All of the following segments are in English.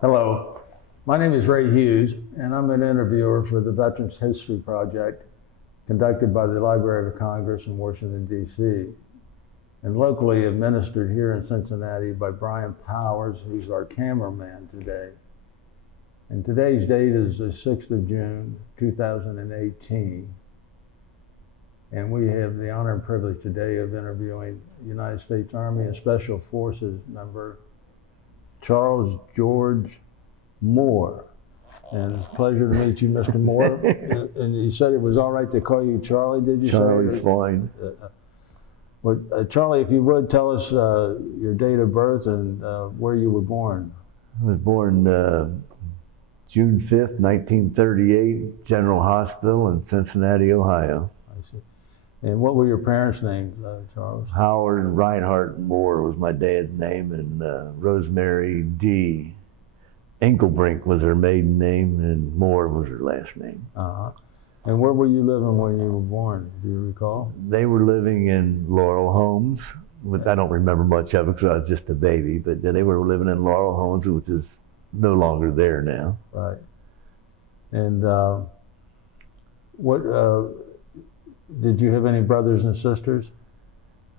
Hello, my name is Ray Hughes, and I'm an interviewer for the Veterans History Project conducted by the Library of Congress in Washington, D.C., and locally administered here in Cincinnati by Brian Powers, who's our cameraman today. And today's date is the 6th of June, 2018. And we have the honor and privilege today of interviewing United States Army and Special Forces member Charles George Mohr. And it's a pleasure to meet you, Mr. Mohr. And you said it was all right to call you Charlie, did you? Charlie's fine. Charlie, if you would, tell us your date of birth and where you were born. I was born June 5th, 1938, General Hospital in Cincinnati, Ohio. I see. And what were your parents' names, Charles? Howard Reinhardt Mohr was my dad's name, and Rosemary D. Enkelbrink was her maiden name, and Mohr was her last name. Uh-huh. And where were you living when you were born? Do you recall? They were living in Laurel Homes, which I don't remember much of because I was just a baby, but they were living in Laurel Homes, which is no longer there now. Right. And did you have any brothers and sisters?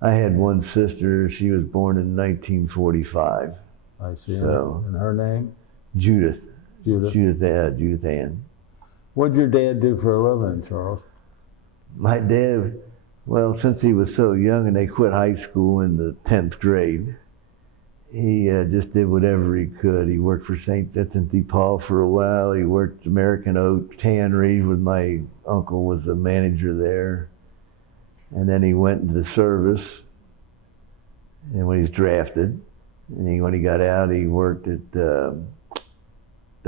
I had one sister. She was born in 1945. I see. So, and her name? Judith. Judith. Judith Ann. What did your dad do for a living, Charles? My dad, well, since he was so young and they quit high school in the 10th grade, he just did whatever he could. He worked for St. Vincent de Paul for a while. He worked American Oak Tannery with my uncle was the manager there. And then he went into the service, and when he was drafted, and when he got out, he worked at the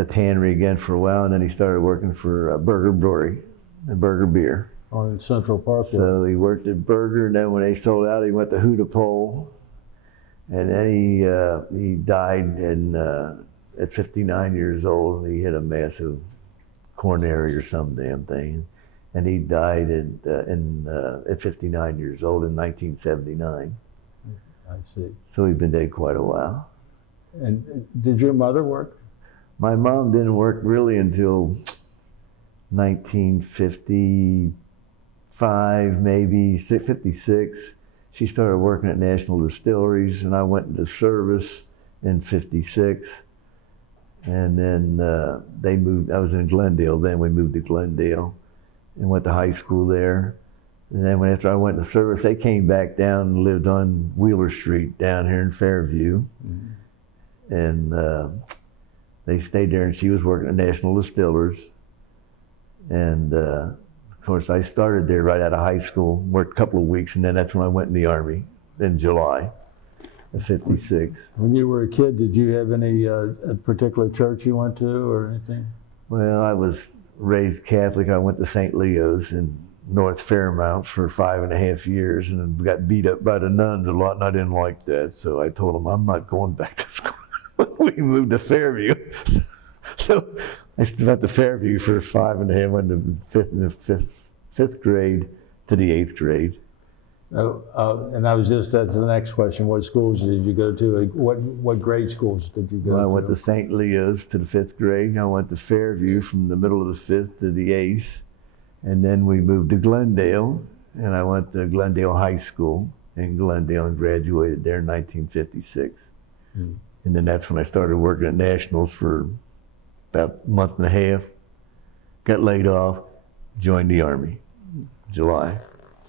tannery again for a while, and then he started working for Burger Brewery, the Burger Beer. On Central Park. So he worked at Burger, and then when they sold out, he went to Hootapole, and then he died at 59 years old. He had a massive coronary or some damn thing, and he died at 59 years old in 1979. I see. So he's been dead quite a while. And did your mother work? My mom didn't work really until 1955, maybe 56. She started working at National Distilleries, and I went into service in 56. And then they moved, I was in Glendale then, we moved to Glendale and went to high school there. And then after I went to service, they came back down and lived on Wheeler Street down here in Fairview. Mm-hmm. And they stayed there, and she was working at National Distillers. And of course, I started there right out of high school, worked a couple of weeks, and then that's when I went in the Army in July of 56. When you were a kid, did you have any a particular church you went to or anything? Well, I was raised Catholic. I went to St. Leo's in North Fairmount for 5.5 years and got beat up by the nuns a lot, and I didn't like that. So I told them, I'm not going back to school. We moved to Fairview. So I went to Fairview for 5.5, went to fifth grade to the 8th grade. And that's the next question. What schools did you go to? What grade schools did you go to? I went to St. Leo's to the 5th grade. I went to Fairview from the middle of the 5th to the 8th. And then we moved to Glendale, and I went to Glendale High School in Glendale and graduated there in 1956. Mm. And then that's when I started working at Nationals for about a month and a half, got laid off, joined the Army, July.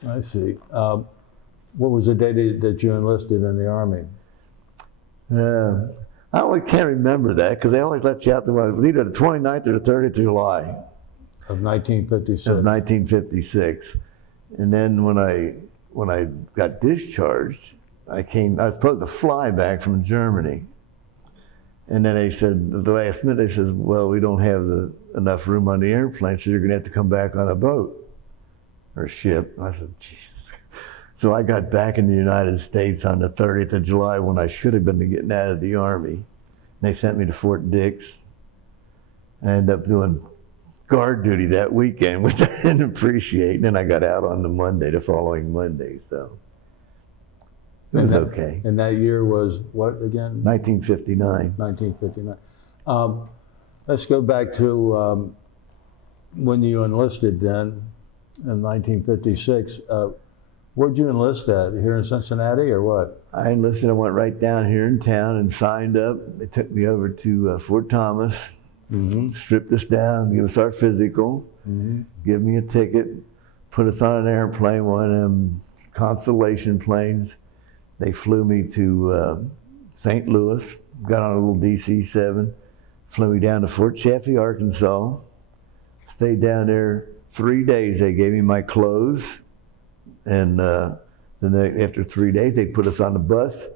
I see. What was the date that you enlisted in the Army? I can't remember that because they always let you out. It was either the 29th or the 30th of July. Of 1956. Of 1956. And then when I got discharged, I was supposed to fly back from Germany. And then they said, at the last minute, they said, well, we don't have enough room on the airplane, so you're going to have to come back on a boat or ship. I said, Jesus. So I got back in the United States on the 30th of July when I should have been getting out of the Army. And they sent me to Fort Dix. I ended up doing guard duty that weekend, which I didn't appreciate. And then I got out on the following Monday, so. It was okay. And that year was what again? 1959. 1959. Let's go back to when you enlisted then in 1956. Where'd you enlist at? Here in Cincinnati or what? I enlisted. I went right down here in town and signed up. They took me over to Fort Thomas, stripped us down, give us our physical, give me a ticket, put us on an airplane, one of them Constellation planes. They flew me to St. Louis, got on a little DC-7, flew me down to Fort Chaffee, Arkansas, stayed down there 3 days. They gave me my clothes, and then after 3 days, they put us on the bus,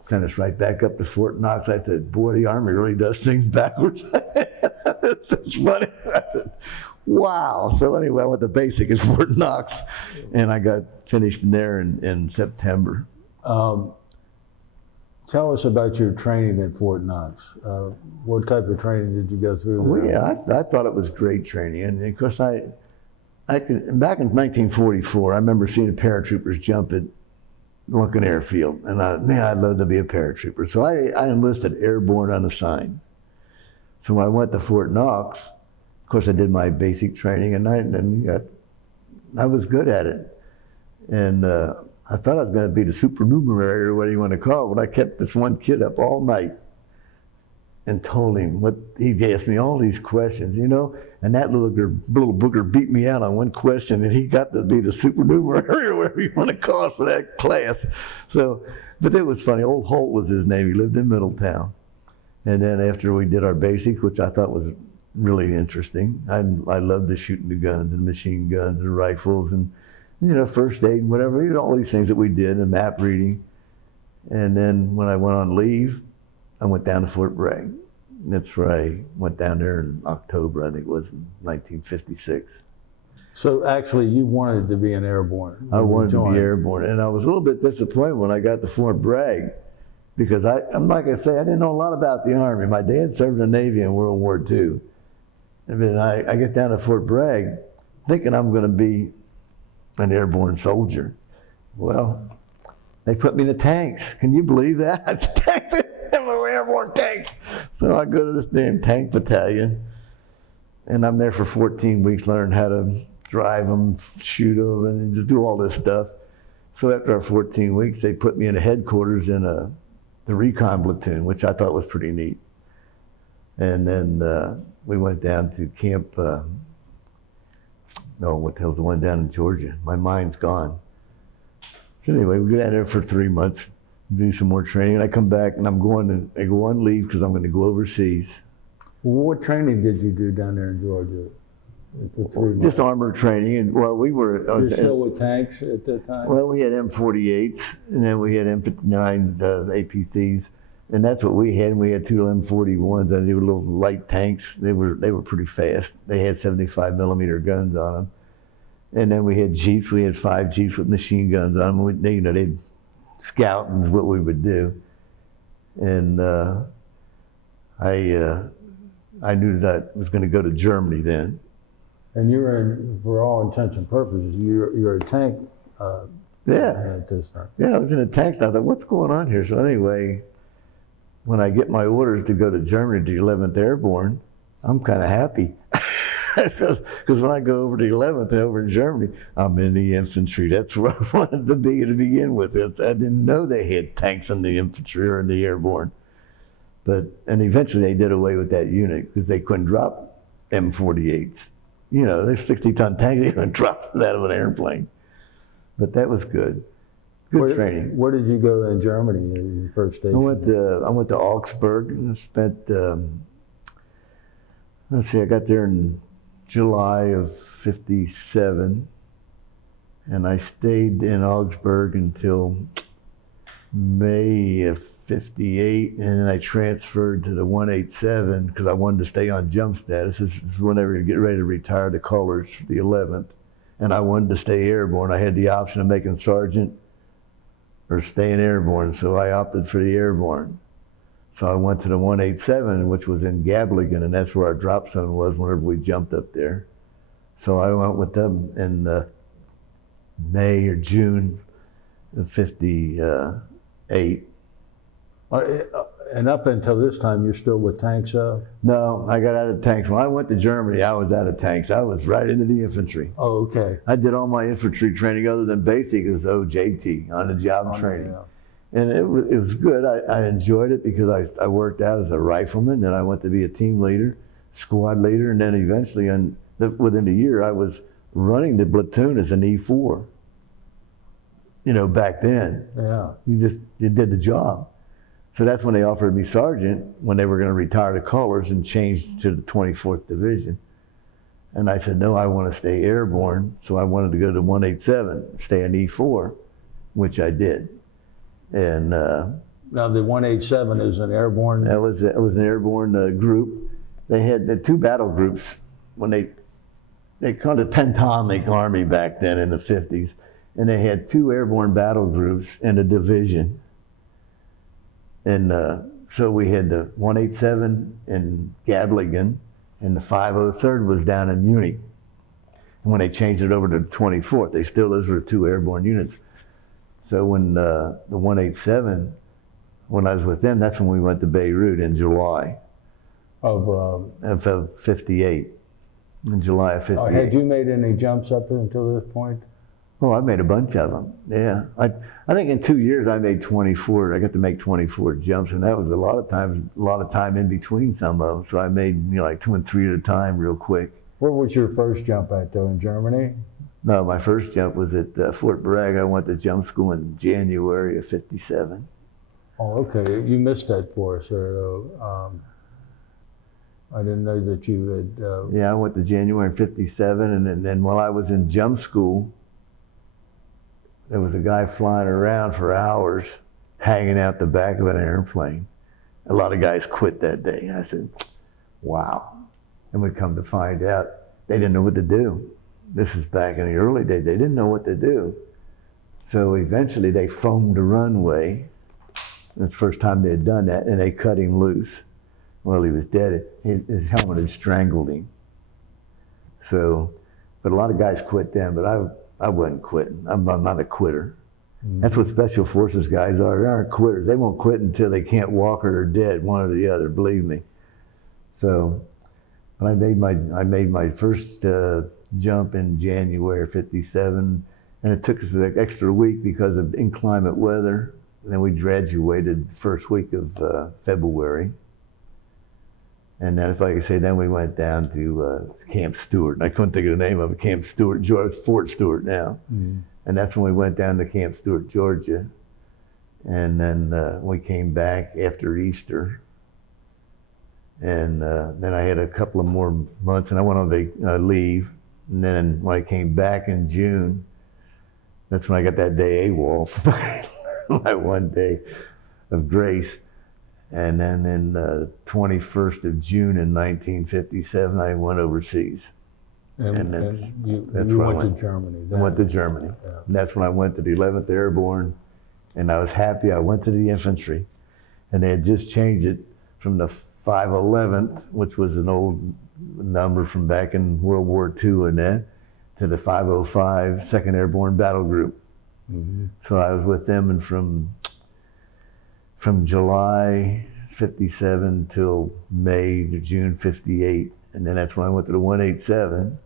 sent us right back up to Fort Knox. I said, boy, the Army really does things backwards. It's funny. I said, wow. So anyway, I went to basic at Fort Knox, and I got finished in there in September. Tell us about your training at Fort Knox. What type of training did you go through there? Well, yeah, I thought it was great training. And of course, back in 1944, I remember seeing the paratroopers jump at Lincoln Airfield. And I'd love to be a paratrooper. So I enlisted airborne unassigned. So when I went to Fort Knox, of course, I did my basic training, and I was good at it. And I thought I was going to be the supernumerary, or whatever you want to call it, but I kept this one kid up all night and told him what he asked me all these questions, and that little booger beat me out on one question, and he got to be the supernumerary, or whatever you want to call it, for that class. So, but it was funny. Old Holt was his name. He lived in Middletown. And then after we did our basics, which I thought was really interesting, I loved the shooting the guns and machine guns and rifles and first aid and whatever, all these things that we did, and map reading. And then when I went on leave, I went down to Fort Bragg. That's where I went down there in October, I think it was, in 1956. So actually, you wanted to be an airborne. I wanted to be airborne, and I was a little bit disappointed when I got to Fort Bragg, because I'm like I say, I didn't know a lot about the Army. My dad served in the Navy in World War II. And then I get down to Fort Bragg thinking I'm going to be an airborne soldier. Well, they put me in the tanks. Can you believe that? I said, tanks, airborne tanks. So I go to this damn tank battalion, and I'm there for 14 weeks learning how to drive them, shoot them, and just do all this stuff. So after our 14 weeks, they put me in the headquarters in the recon platoon, which I thought was pretty neat. And then we went down to camp, what the hell's the one down in Georgia? My mind's gone. So anyway, we go down there for 3 months, do some more training, and I come back and I go on leave because I'm going to go overseas. Well, what training did you do down there in Georgia? Just armor training, and we were. You were still with tanks at that time? Well, we had M48s, and then we had M59 APCs, and that's what we had. And we had two M41s, and they were little light tanks. They were pretty fast. They had 75 millimeter guns on them, and then we had Jeeps. We had 5 Jeeps with machine guns on them. They'd scout is what we would do, and I knew that I was going to go to Germany then. And you were for all intents and purposes, you're a tank. Yeah. At this time. Yeah, I was in a tank. And I thought, what's going on here? So anyway, when I get my orders to go to Germany to 11th Airborne, I'm kind of happy. Because when I go over to 11th over in Germany, I'm in the infantry. That's where I wanted to be to begin with. I didn't know they had tanks in the infantry or in the airborne. And eventually they did away with that unit because they couldn't drop M48s. They're 60-ton tanks, they couldn't drop that out of an airplane. But that was good. Good training. Where did you go in Germany in your first station? I went to Augsburg and spent, I got there in July of 57, and I stayed in Augsburg until May of 58, and then I transferred to the 187 because I wanted to stay on jump status. This is when they were getting ready to retire the colors for the 11th, and I wanted to stay airborne. I had the option of making sergeant or staying airborne, so I opted for the airborne. So I went to the 187, which was in Gablingen, and that's where our drop zone was whenever we jumped up there. So I went with them in May or June of 58. And up until this time, you're still with tanks, though? No, I got out of tanks. When I went to Germany, I was out of tanks. I was right into the infantry. Oh, okay. I did all my infantry training other than basic as OJT, on the job training. Yeah. And it was good. I enjoyed it because I worked out as a rifleman, then I went to be a team leader, squad leader, and then eventually, within a year, I was running the platoon as an E4. You know, back then. Yeah. You did the job. So that's when they offered me sergeant, when they were going to retire the colors and change to the 24th Division. And I said, no, I want to stay airborne. So I wanted to go to 187, stay in E4, which I did. And now the 187 is an airborne? It was an airborne group. They had the two battle groups when they called it Pentomic Army back then in the 50s. And they had two airborne battle groups in a division. And so we had the 187 in Gablingen, and the 503rd was down in Munich. And when they changed it over to the 24th, those were two airborne units. So when the 187, when I was with them, that's when we went to Beirut in July of 58. In July of 58. Had you made any jumps up until this point? Oh, I made a bunch of them. Yeah, I think in 2 years I made 24. I got to make 24 jumps, and that was a lot of time in between some of them. So I made like 2 and 3 at a time, real quick. Where was your first jump at, though? In Germany? No, my first jump was at Fort Bragg. I went to jump school in January of '57. Oh, okay. You missed that for us there, though. I didn't know that you had. Yeah, I went to January in '57, and then while I was in jump school, there was a guy flying around for hours, hanging out the back of an airplane. A lot of guys quit that day. I said, wow. And we come to find out they didn't know what to do. This is back in the early days. They didn't know what to do. So eventually they foamed the runway. That's the first time they had done that, and they cut him loose. Well, he was dead. His helmet had strangled him. So, but a lot of guys quit then, but I wasn't quitting. I'm not a quitter. Mm-hmm. That's what Special Forces guys are. They aren't quitters. They won't quit until they can't walk or are dead, one or the other, believe me. So, but I made my first jump in January of '57, and it took us an extra week because of inclement weather. And then we graduated the first week of February. And then, like I say, then we went down to Camp Stewart. And I couldn't think of the name of it, Camp Stewart, Georgia, Fort Stewart now. Mm-hmm. And that's when we went down to Camp Stewart, Georgia. And then we came back after Easter. And then I had a couple of more months, and I went on leave. And then when I came back in June, that's when I got that day AWOL for my 1 day of grace. And then in 21st of June in 1957, I went overseas. And that's you when went to Germany. I went to Germany. Yeah. And that's when I went to the 11th Airborne, and I was happy. I went to the infantry, and they had just changed it from the 511th, which was an old number from back in World War II and that, to the 505 2nd Airborne Battle Group. Mm-hmm. So I was with them, and from July '57 till May to June '58, and then that's when I went to the 187.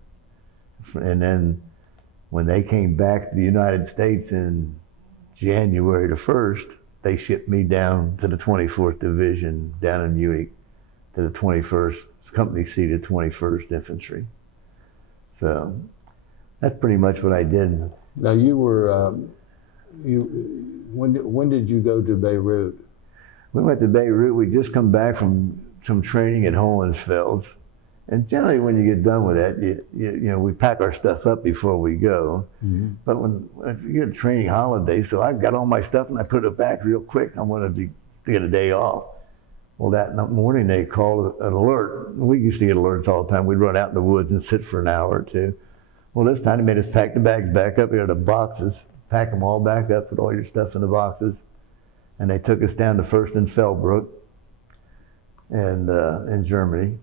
And then when they came back to the United States in January the 1st, they shipped me down to the 24th Division down in Munich to the 21st, company seated 21st Infantry. So that's pretty much what I did. Now you were, when did you go to Beirut? We went to Beirut. We just come back from some training at Hohenfels. And generally when you get done with that, you know, we pack our stuff up before we go. Mm-hmm. But when you get a training holiday, so I got all my stuff and I put it back real quick. I wanted to get a day off. Well, that morning they called an alert. We used to get alerts all the time. We'd run out in the woods and sit for an hour or two. Well, this time they made us pack the bags back up here, the boxes, pack them all back up, put all your stuff in the boxes. And they took us down to First and Fellbrook and in Germany.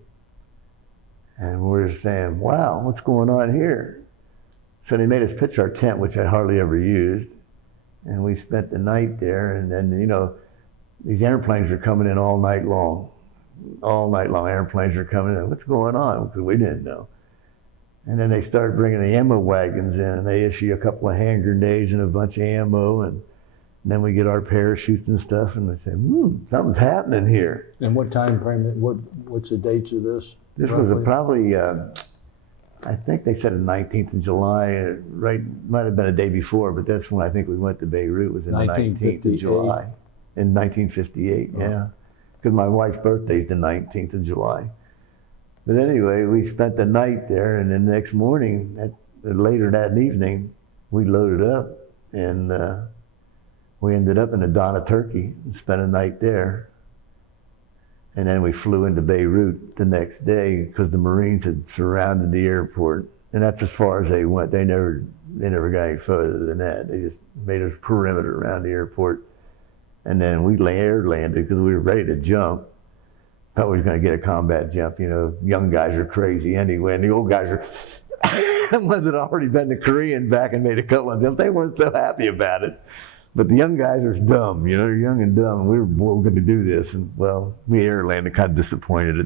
And we were saying, wow, what's going on here? So they made us pitch our tent, which I hardly ever used. And we spent the night there. And then, you know, these airplanes are coming in all night long. All night long, airplanes are coming in. What's going on? Because we didn't know. And then they started bringing the ammo wagons in, and they issue a couple of hand grenades and a bunch of ammo, and then we get our parachutes and stuff, and they say, something's happening here. And what time frame, what's the dates of this? This roughly? was probably, I think they said the 19th of July, right, might have been a day before, but that's when I think we went to Beirut, was in the 19th of July, in 1958, yeah. Because my wife's birthday's the 19th of July. But anyway, we spent the night there, and then the next morning, later that evening, we loaded up, and we ended up in the Dawn of Turkey and spent a night there. And then we flew into Beirut the next day because the Marines had surrounded the airport, and that's as far as they went. They never got any further than that. They just made us perimeter around the airport, and then we air landed because we were ready to jump. Thought we was going to get a combat jump. You know, young guys are crazy anyway, and the old guys are the ones that had already been to Korea and back and made a couple of them. They weren't so happy about it. But the young guys are dumb, you know, they're young and dumb. We were going to do this, and well, we air landed, kind of disappointed.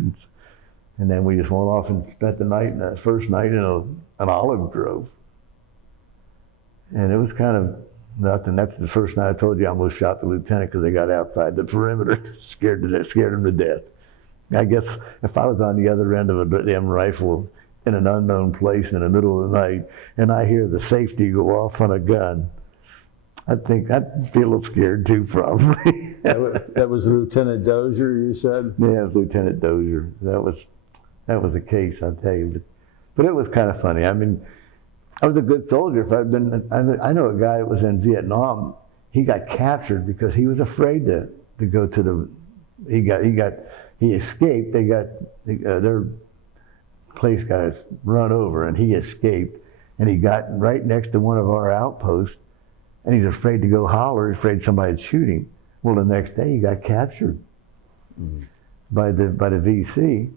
And then we just went off and spent the first night in an olive grove. And it was kind of nothing. That's the first night I told you I almost shot the lieutenant because they got outside the perimeter, scared him to death. I guess if I was on the other end of a damn rifle in an unknown place in the middle of the night, and I hear the safety go off on a gun, I think I'd be a little scared too, probably. That was Lieutenant Dozier, you said? Yeah, it was Lieutenant Dozier. That was the case, I'll tell you. But it was kind of funny. I mean, I was a good soldier. If I'd been, I know a guy that was in Vietnam. He got captured because he was afraid to go to the. He escaped. Their place got run over, and he escaped. And he got right next to one of our outposts. And he's afraid to go holler, afraid somebody'd shoot him. Well, the next day he got captured by the VC,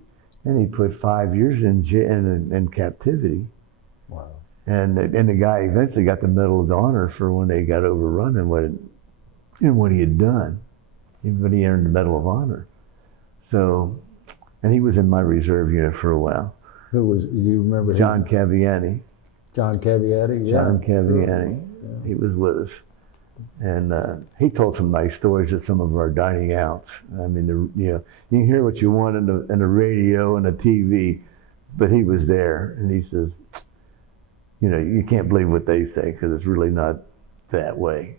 and he put 5 years in captivity. Wow! And the guy eventually got the Medal of Honor for when they got overrun and what he had done. But he earned the Medal of Honor. So, and he was in my reserve unit for a while. Who was? Do you remember? John Caviani. John Caviani. Yeah. John Caviani. Yeah. He was with us, and he told some nice stories at some of our dining outs. I mean, you can hear what you want in the radio and the TV, but he was there, and he says, you can't believe what they say because it's really not that way.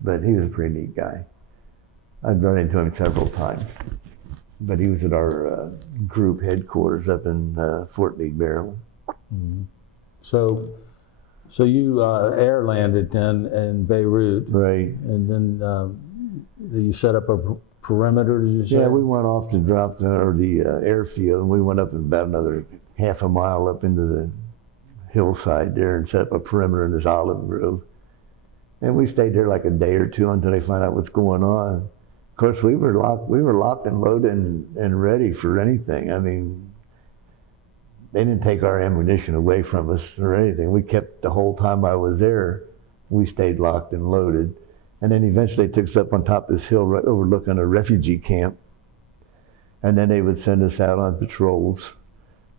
But he was a pretty neat guy. I'd run into him several times, but he was at our group headquarters up in Fort Meade, Maryland. Mm-hmm. So you air landed then in Beirut, right? And then you set up a perimeter. Did you say? Yeah, we went off to drop the airfield, and we went up about another half a mile up into the hillside there and set up a perimeter in this olive grove. And we stayed there like a day or two until they find out what's going on. Of course, we were locked and loaded and ready for anything. I mean, they didn't take our ammunition away from us or anything. We kept the whole time I was there. We stayed locked and loaded. And then eventually they took us up on top of this hill right overlooking a refugee camp. And then they would send us out on patrols,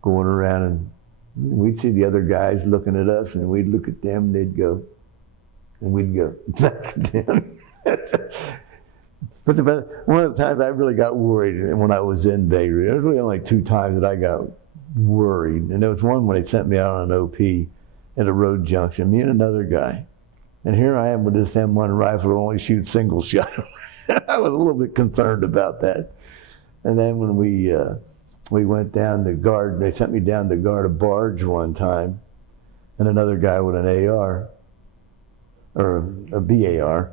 going around, and we'd see the other guys looking at us, and we'd look at them, and they'd go, and we'd go back at them. But one of the times I really got worried when I was in Beirut. There was really only 2 times that I got worried. And there was one when they sent me out on an OP at a road junction, me and another guy. And here I am with this M1 rifle that only shoots single shot. I was a little bit concerned about that. And then when we went down to guard, they sent me down to guard a barge one time, and another guy with an AR, or a BAR,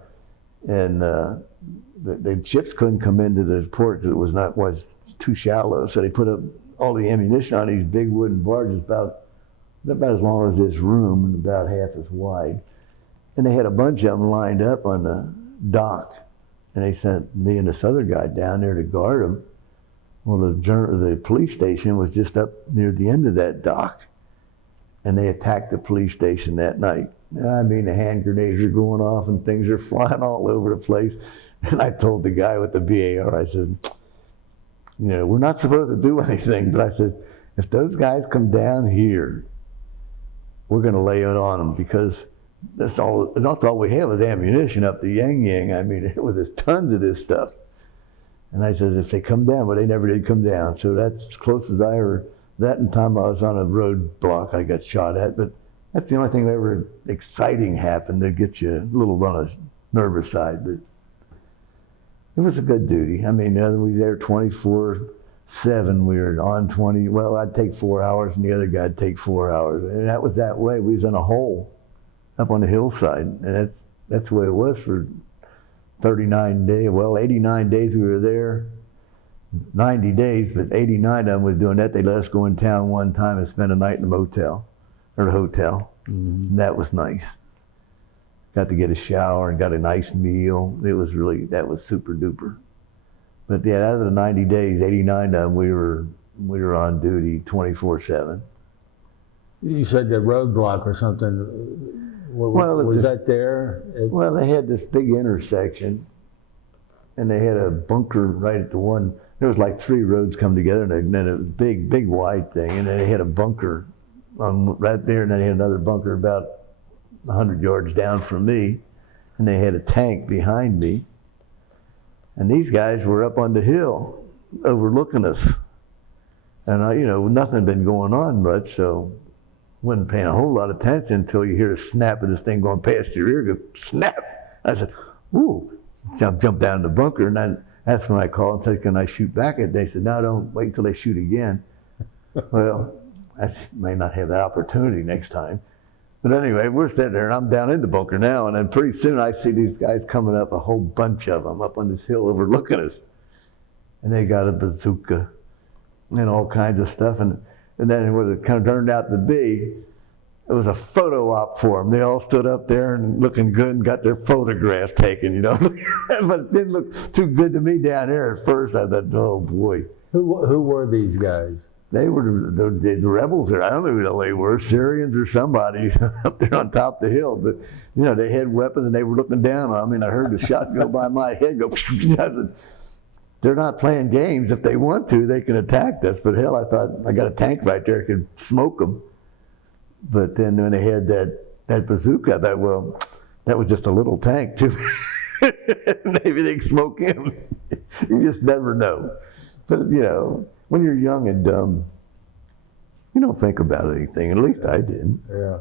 and the ships couldn't come into the port because it was too shallow. So they put up all the ammunition on these big wooden barges about as long as this room and about half as wide. And they had a bunch of them lined up on the dock. And they sent me and this other guy down there to guard them. Well, the police station was just up near the end of that dock. And they attacked the police station that night. I mean, the hand grenades are going off and things are flying all over the place. And I told the guy with the BAR, I said, we're not supposed to do anything, but I said, if those guys come down here, we're going to lay it on them, because that's all we have is ammunition up the Yang Yang. I mean, it was tons of this stuff. And I said, if they come down, but they never did come down. So that's as close as I ever, that and time I was on a roadblock I got shot at. But that's the only thing that ever exciting happened that gets you a little on a nervous side. But it was a good duty. I mean, we were there 24/7. We were on 20. Well, I'd take 4 hours, and the other guy'd take 4 hours, and that was that way. We was in a hole up on the hillside, and that's the way it was for 39 days. Well, 89 days we were there. 90 days, but 89 of them was doing that. They let us go in town one time and spend a night in a motel or a hotel. Mm-hmm. And that was nice. Got to get a shower and got a nice meal. That was super duper. But yeah, out of the 90 days, 89 of them, we were on duty 24/7. You said the roadblock or something. Was that there? Well, they had this big intersection, and they had a bunker right at the one. There was like 3 roads come together, and then it was a big wide thing, and then they had a bunker right there, and then they had another bunker about 100 yards down from me, and they had a tank behind me. And these guys were up on the hill overlooking us. And nothing had been going on much, so wasn't paying a whole lot of attention until you hear a snap of this thing going past your ear, go snap. I said, ooh. Jumped down in the bunker, and that's when I called and said, can I shoot back at it? They said, no, don't wait until they shoot again. Well, I may not have that opportunity next time. But anyway, we're sitting there, and I'm down in the bunker now, and then pretty soon I see these guys coming up, a whole bunch of them, up on this hill overlooking us. And they got a bazooka and all kinds of stuff. And then what it kind of turned out to be, it was a photo op for them. They all stood up there and looking good and got their photograph taken, But it didn't look too good to me down there at first. I thought, oh boy. Who were these guys? They were the rebels there. I don't know who they were, Syrians or somebody up there on top of the hill. But, they had weapons and they were looking down on me. And I heard the shot go by my head, go, I said, they're not playing games. If they want to, they can attack us. But hell, I thought, I got a tank right there, I could smoke them. But then when they had that bazooka, I thought, well, that was just a little tank too. Maybe they can smoke him. You just never know. But when you're young and dumb, you don't think about anything. At least I didn't. Yeah.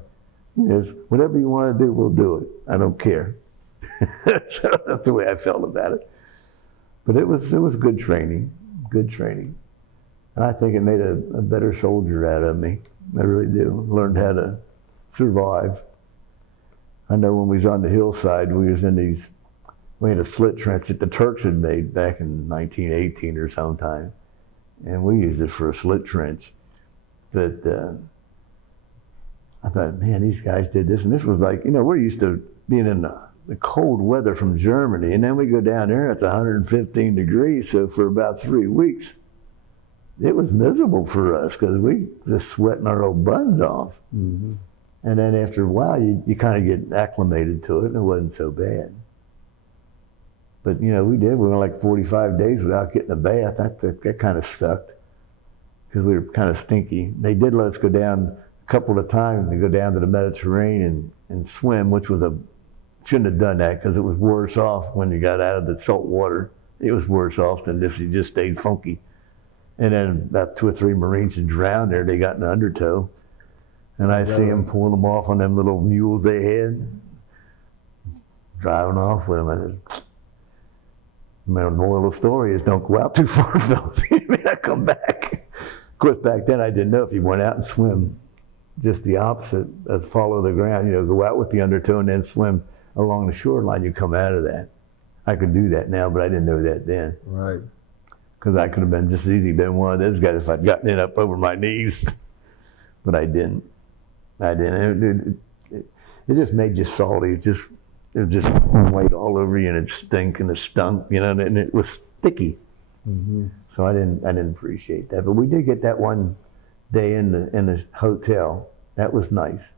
Whatever you want to do, we'll do it. I don't care. So that's the way I felt about it. But it was good training. And I think it made a better soldier out of me. I really do. Learned how to survive. I know when we was on the hillside, we had a slit trench that the Turks had made back in 1918 or sometime. And we used it for a slit trench. But I thought, man, these guys did this. And this was like, we're used to being in the cold weather from Germany. And then we go down there, it's 115 degrees. So for about 3 weeks, it was miserable for us because we just sweating our old buns off. Mm-hmm. And then after a while, you kind of get acclimated to it, and it wasn't so bad. But we went like 45 days without getting a bath. That kind of sucked because we were kind of stinky. They did let us go down a couple of times to go down to the Mediterranean and swim, which shouldn't have done that because it was worse off when you got out of the salt water. It was worse off than if you just stayed funky. And then about 2 or 3 Marines had drowned there. They got in the undertow. And I see them pulling them off on them little mules they had, driving off with them. I said, the moral of the story is don't go out too far, fellas. You may not come back. Of course, back then I didn't know if you went out and swim just the opposite, follow the ground, go out with the undertow and then swim along the shoreline, you come out of that. I could do that now, but I didn't know that then. Right. Because I could have been just as easy been one of those guys if I'd gotten it up over my knees. But I didn't. It just made you salty. It was just white all over you, and it stink and it stunk, and it was sticky. Mm-hmm. So I didn't appreciate that. But we did get that one day in the hotel. That was nice.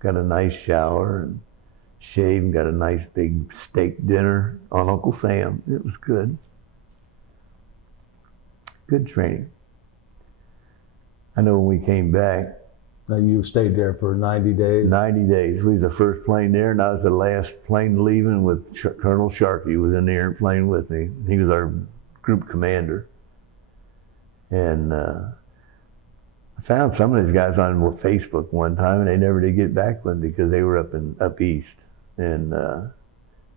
Got a nice shower, and shaved, and got a nice big steak dinner on Uncle Sam. It was good. Good training. I know when we came back. Now you stayed there for 90 days? 90 days. We was the first plane there, and I was the last plane leaving with Colonel Sharkey was in the airplane with me. He was our group commander. And I found some of these guys on Facebook one time, and they never did get back with me because they were up east. And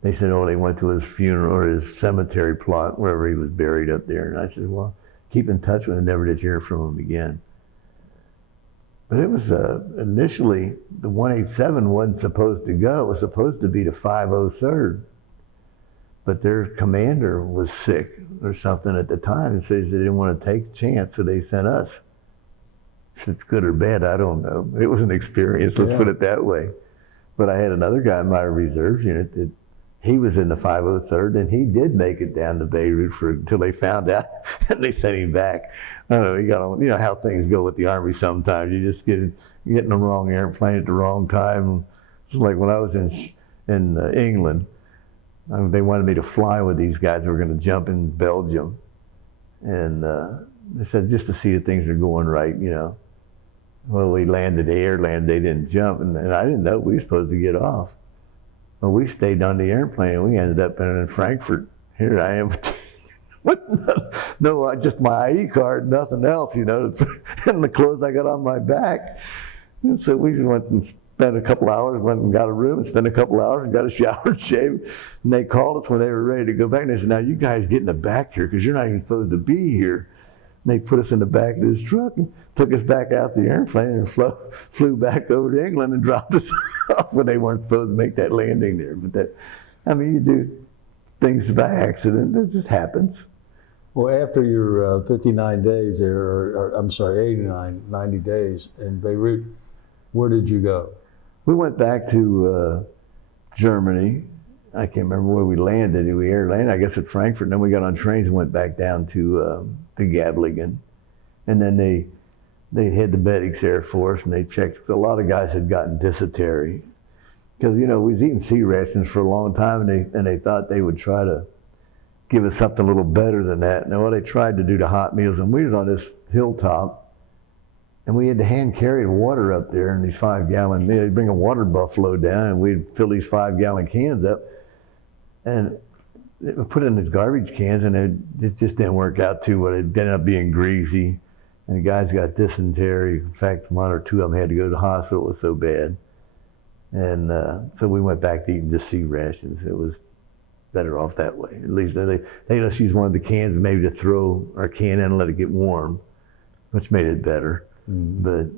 they said, oh, they went to his funeral or his cemetery plot, wherever he was buried up there. And I said, well, keep in touch with him. Never did hear from him again. But it was initially, the 187 wasn't supposed to go. It was supposed to be the 503rd. But their commander was sick or something at the time, and says they didn't want to take a chance, so they sent us. If it's good or bad, I don't know. It was an experience, let's put it that way. But I had another guy in my reserves unit that he was in the 503rd, and he did make it down to Beirut until they found out, and they sent him back. I don't know, you know how things go with the Army sometimes. You just get in the wrong airplane at the wrong time. It's like when I was in England, they wanted me to fly with these guys that were going to jump in Belgium. And they said, just to see that things are going right, you know. Well, we landed, they didn't jump, and I didn't know we were supposed to get off. Well, we stayed on the airplane, and we ended up in Frankfurt. Here I am. No, just my ID card, nothing else, you know, and the clothes I got on my back. And so we just went and spent a couple hours, went and got a room and spent a couple hours and got a shower and shaved. And they called us when they were ready to go back. And they said, now you guys get in the back here because you're not even supposed to be here. And they put us in the back of this truck and took us back out the airplane and flew back over to England and dropped us off when they weren't supposed to make that landing there. But that, I mean, you do things by accident. It just happens. Well, after your 59 days there, or I'm sorry, 90 days in Beirut, where did you go? We went back to Germany. I can't remember where we landed. We air landed, I guess, at Frankfurt. And then we got on trains and went back down to Gablingen. And then they had the medics there for us, and they checked, because a lot of guys had gotten dysentery. Because, you know, we was eating sea rations for a long time, and they thought they would try to give us something a little better than that. And well, they tried to do the hot meals, and we was on this hilltop, and we had to hand carry the water up there in these 5-gallon, they'd bring a water buffalo down, and we'd fill these 5-gallon cans up, and put it in these garbage cans, and it just didn't work out too well. It ended up being greasy, and the guys got dysentery. In fact, one or two of them had to go to the hospital. It was so bad. And so we went back to eating just sea rations. It was better off that way. At least they let us use one of the cans maybe to throw our can in and let it get warm, which made it better. Mm-hmm. But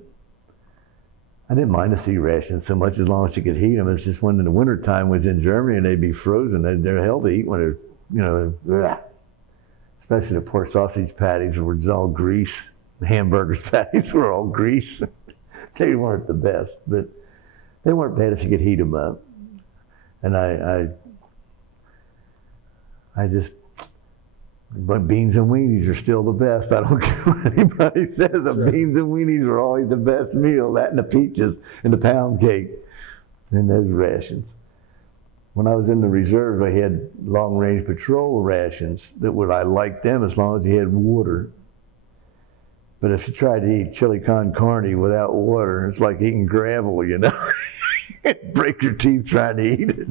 I didn't mind the sea rations so much as long as you could heat them. It's just when in the wintertime was in Germany and they'd be frozen, they're hell to eat when they're, you know, ugh. Especially the pork sausage patties were just all grease. The hamburgers patties were all grease. They weren't the best, but they weren't bad if you could heat them up. And but beans and weenies are still the best. I don't care what anybody says. The beans and weenies are always the best meal. That and the peaches and the pound cake and those rations. When I was in the reserve, I had long-range patrol rations I liked them as long as you had water. But if you tried to eat chili con carne without water, it's like eating gravel, you know. Break your teeth trying to eat it.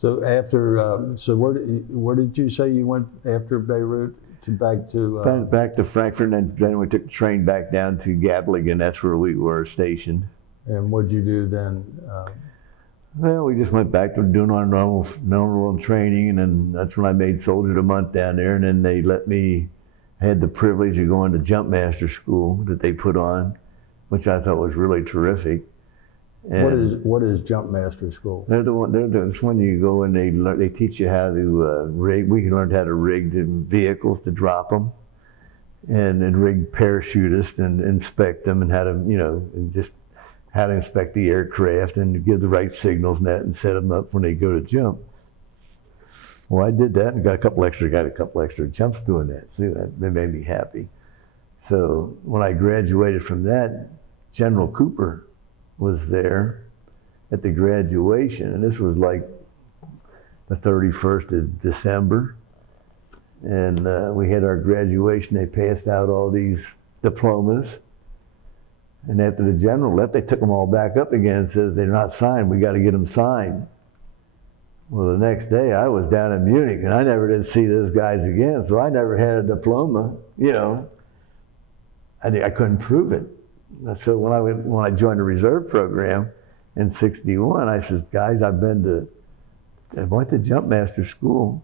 So after, so where did you say you went after Beirut? Back to Frankfurt, and then we took the train back down to Gablingen. That's where we were stationed. And what did you do then? Well, we just went back to doing our normal training, and then that's when I made Soldier of the Month down there. And then they let me, had the privilege of going to Jump Master School that they put on, which I thought was really terrific. And what is Jump Master School? That's when you go and they teach you how to rig. We learned how to rig the vehicles to drop them, and rig parachutists and inspect them, and how to, you know, and just how to inspect the aircraft and give the right signals and set them up when they go to jump. Well, I did that and got a couple extra jumps doing that. See, that made me happy. So when I graduated from that, General Cooper was there, at the graduation, and this was like the 31st of December. And we had our graduation. They passed out all these diplomas. And after the general left, they took them all back up again and says, they're not signed, we got to get them signed. Well, the next day I was down in Munich and I never did see those guys again, so I never had a diploma, you know. I couldn't prove it. So when I joined the reserve program in '61, I said, guys, I went to jump master school,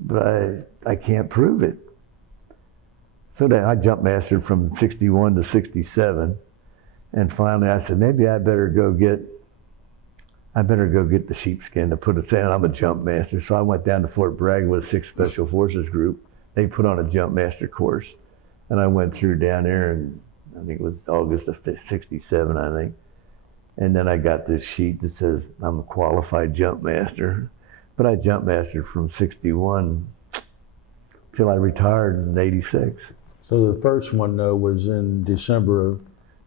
but I can't prove it. So then I jump mastered from '61 to '67, and finally I said, maybe I better go get the sheepskin to put it saying I'm a jump master. So I went down to Fort Bragg with a 6th Special Forces group. They put on a jump master course, and I went through down there, and I think it was August of '67, I think. And then I got this sheet that says I'm a qualified jump master. But I jump mastered from '61 till I retired in '86. So the first one, though, was in December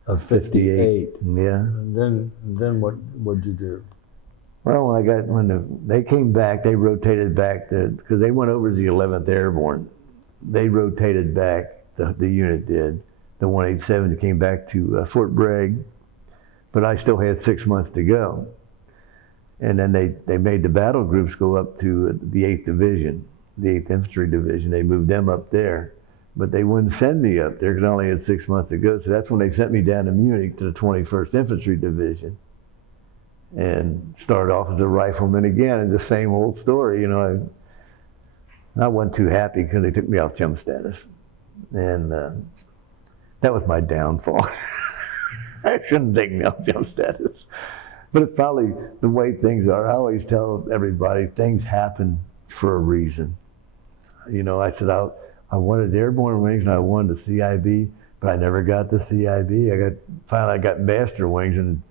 of '58. Yeah. And then what'd you do? Well, when they came back, they rotated back because they went over to the 11th Airborne. They rotated back, the unit did. The 187 came back to Fort Bragg, but I still had 6 months to go. And then they made the battle groups go up to the 8th Division, the 8th Infantry Division. They moved them up there, but they wouldn't send me up there because I only had 6 months to go. So that's when they sent me down to Munich to the 21st Infantry Division and started off as a rifleman again, and the same old story, you know. I wasn't too happy because they took me off jump status. And that was my downfall. I shouldn't take me off jump status. But it's probably the way things are. I always tell everybody things happen for a reason. You know, I said I wanted airborne wings and I wanted the CIB, but I never got the CIB. Finally I got master wings and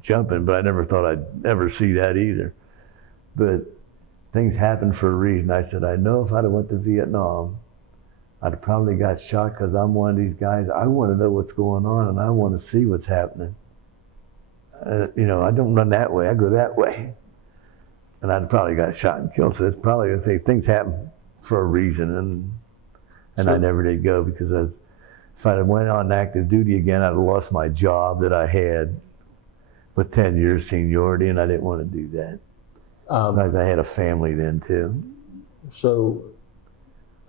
jumping, but I never thought I'd ever see that either. But things happen for a reason. I said, I know if I'd have went to Vietnam, I'd have probably got shot because I'm one of these guys. I want to know what's going on and I want to see what's happening. You know, I don't run that way, I go that way. And I'd probably got shot and killed. So it's probably, I think things happen for a reason. And I never did go because if I'd have went on active duty again, I'd have lost my job that I had with 10 years seniority, and I didn't want to do that. Besides, I had a family then too. So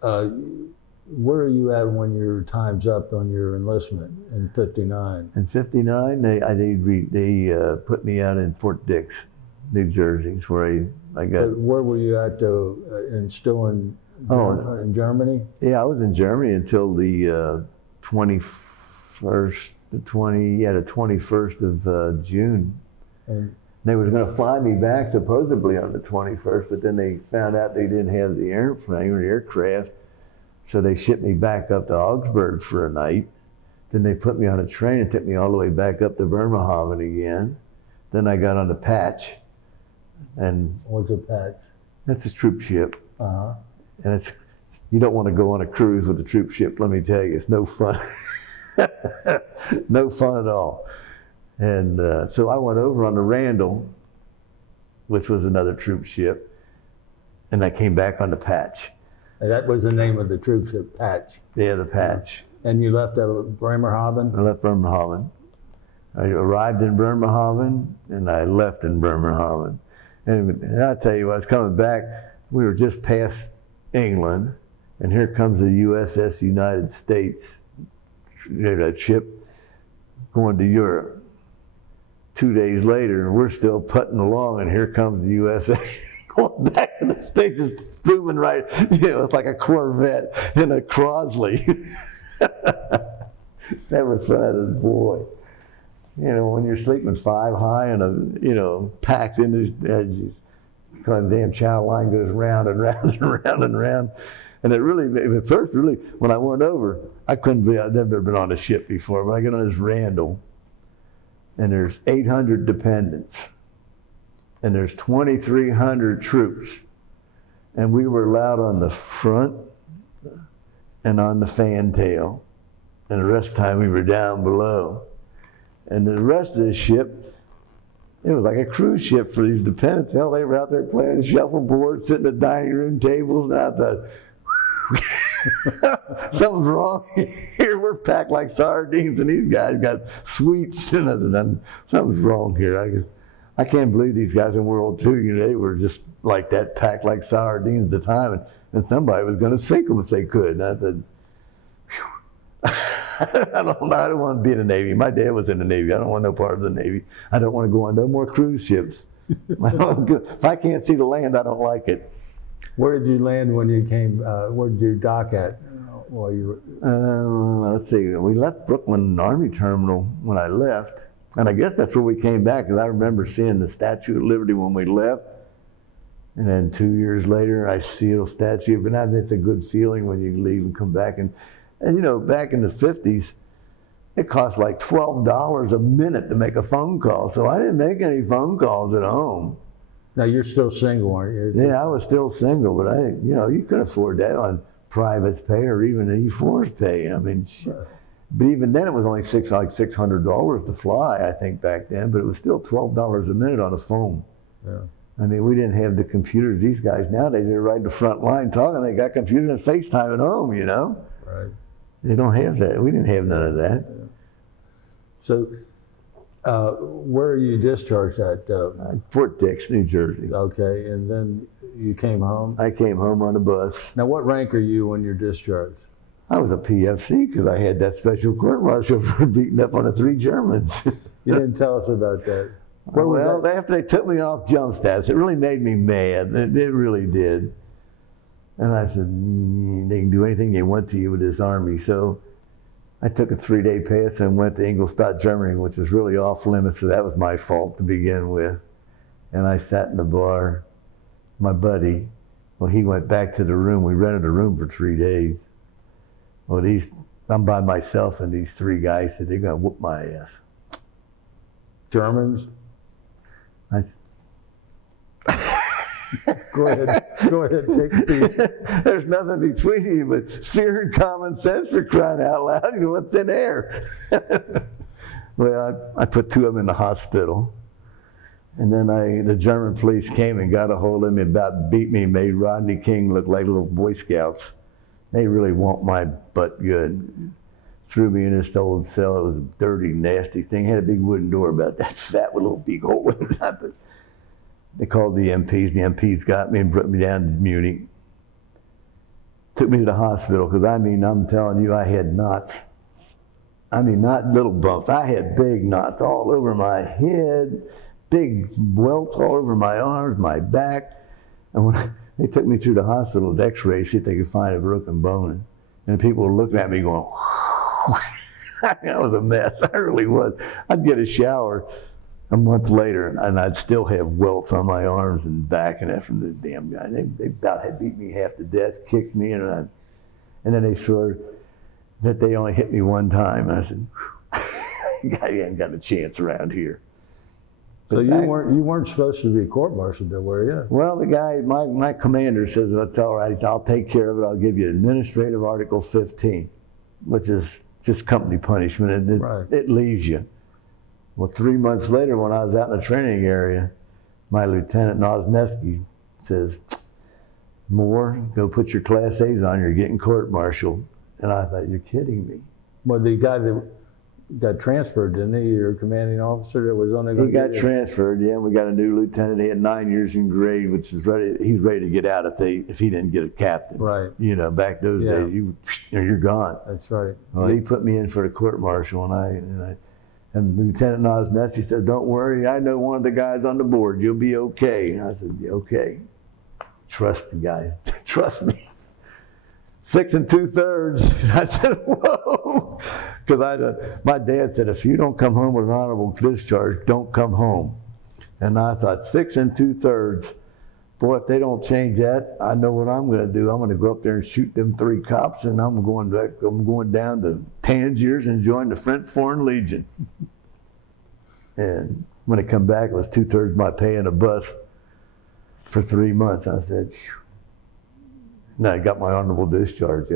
where are you at when your time's up on your enlistment in '59? In '59, they put me out in Fort Dix, New Jersey, where I got. But where were you at though? Still in Germany? Yeah, I was in Germany until the 21st, the 21st of June. And they was going to fly me back supposedly on the 21st, but then they found out they didn't have the airplane or the aircraft. So they shipped me back up to Augsburg for a night. Then they put me on a train and took me all the way back up to Bremerhaven again. Then I got on the Patch. And what's a Patch? That's a troop ship. Uh-huh. And you don't want to go on a cruise with a troop ship, let me tell you. It's no fun. No fun at all. And so I went over on the Randall, which was another troop ship, and I came back on the Patch. And that was the name of the troop ship, Patch? Yeah, the Patch. And you left at Bremerhaven? I left Bremerhaven. I arrived in Bremerhaven, and I left in Bremerhaven. And I'll tell you what, I was coming back, we were just past England, and here comes the USS United States, that ship going to Europe. 2 days later, and we're still putting along, and here comes the USS going back to the States, just zooming right, it's like a Corvette in a Crosley. That was fun, boy. When you're sleeping 5 high and packed in these edges, because the damn chow line goes round and round and round and round. And it really, at first, when I went over, I'd never been on a ship before, but I get on this Randall, and there's 800 dependents, and there's 2,300 troops, and we were allowed on the front and on the fantail, and the rest of the time we were down below. And the rest of the ship, it was like a cruise ship for these dependents. Hell, they were out there playing shuffleboard, sitting at dining room tables, and I thought, something's wrong here. We're packed like sardines, and these guys got sweets, and I said, something's wrong here. I can't believe these guys in World War II, they were just like that, packed like sardines at the time, and somebody was going to sink them if they could. And I said, I don't want to be in the Navy. My dad was in the Navy. I don't want no part of the Navy. I don't want to go on no more cruise ships. If I can't see the land, I don't like it. Where did you land when you came, where did you dock at while you were? Let's see, we left Brooklyn Army Terminal when I left, and I guess that's where we came back, because I remember seeing the Statue of Liberty when we left, and then 2 years later, I see the statue, but now it's a good feeling when you leave and come back, and back in the 50s, it cost like $12 a minute to make a phone call, so I didn't make any phone calls at home. Now you're still single, aren't you? Yeah, I was still single, but you could afford that on private's pay or even E4's pay. I mean, but even then it was only $600 to fly, I think, back then, but it was still $12 a minute on a phone. Yeah. I mean, we didn't have the computers. These guys nowadays, they're right in the front line talking. They got computers and FaceTime at home, Right. They don't have that. We didn't have none of that. Yeah. So, where are you discharged at? Fort Dix, New Jersey. Okay, and then you came home? I came home on a bus. Now, what rank are you when you're discharged? I was a PFC because I had that special court-martial for beating up on the 3 Germans. You didn't tell us about that. Well, after they took me off jump stats, it really made me mad. It really did. And I said, they can do anything they want to you with this army. So I took a 3-day pass and went to Ingolstadt, Germany, which was really off limits, so that was my fault to begin with. And I sat in the bar. My buddy, he went back to the room. We rented a room for 3 days. Well, I'm by myself, and these 3 guys said, they're going to whoop my ass. Germans? Go ahead, take these. There's nothing between you but fear and common sense, for crying out loud. What's in air? Well, I put 2 of them in the hospital. And then the German police came and got a hold of me, about beat me, made Rodney King look like little Boy Scouts. They really want my butt good. Threw me in this old cell. It was a dirty, nasty thing. Had a big wooden door about that fat with a little big hole in it. They called the MPs. The MPs got me and brought me down to Munich. Took me to the hospital, because I'm telling you, I had knots. Not little bumps. I had big knots all over my head, big welts all over my arms, my back. And when they took me through the hospital with x-rays, see if they could find a broken bone. And people were looking at me going, that was a mess. I really was. I'd get a shower a month later, and I'd still have welts on my arms and back and that from the damn guy. They about had beat me half to death, kicked me, and then they swore that they only hit me 1 time. And I said, I ain't got a chance around here. So you weren't supposed to be court-martialed, were you? Well, the guy, my commander says, that's all right. He said, I'll take care of it. I'll give you Administrative Article 15, which is just company punishment, and it leaves you. Well, 3 months later, when I was out in the training area, my Lieutenant Nosneski says, Mohr, go put your Class A's on, you're getting court-martialed. And I thought, you're kidding me. Well, the guy that got transferred, didn't he? Your commanding officer that was on the... He got transferred, yeah. We got a new lieutenant. He had 9 years in grade, which is ready. He's ready to get out if he didn't get a captain. Right. Back those days, you're gone. That's right. Well, he put me in for the court-martial, and Lieutenant Nosneski said, don't worry, I know one of the guys on the board. You'll be okay. I said, okay. Trust the guy. Trust me. 6 2/3. I said, whoa. Because my dad said, if you don't come home with an honorable discharge, don't come home. And I thought, 6 2/3. Boy, if they don't change that, I know what I'm going to do. I'm going to go up there and shoot them 3 cops, and I'm going down to Tangiers and join the French Foreign Legion. And when I come back, it was 2/3 my pay in a bus for 3 months. I said, phew. And I got my honorable discharge,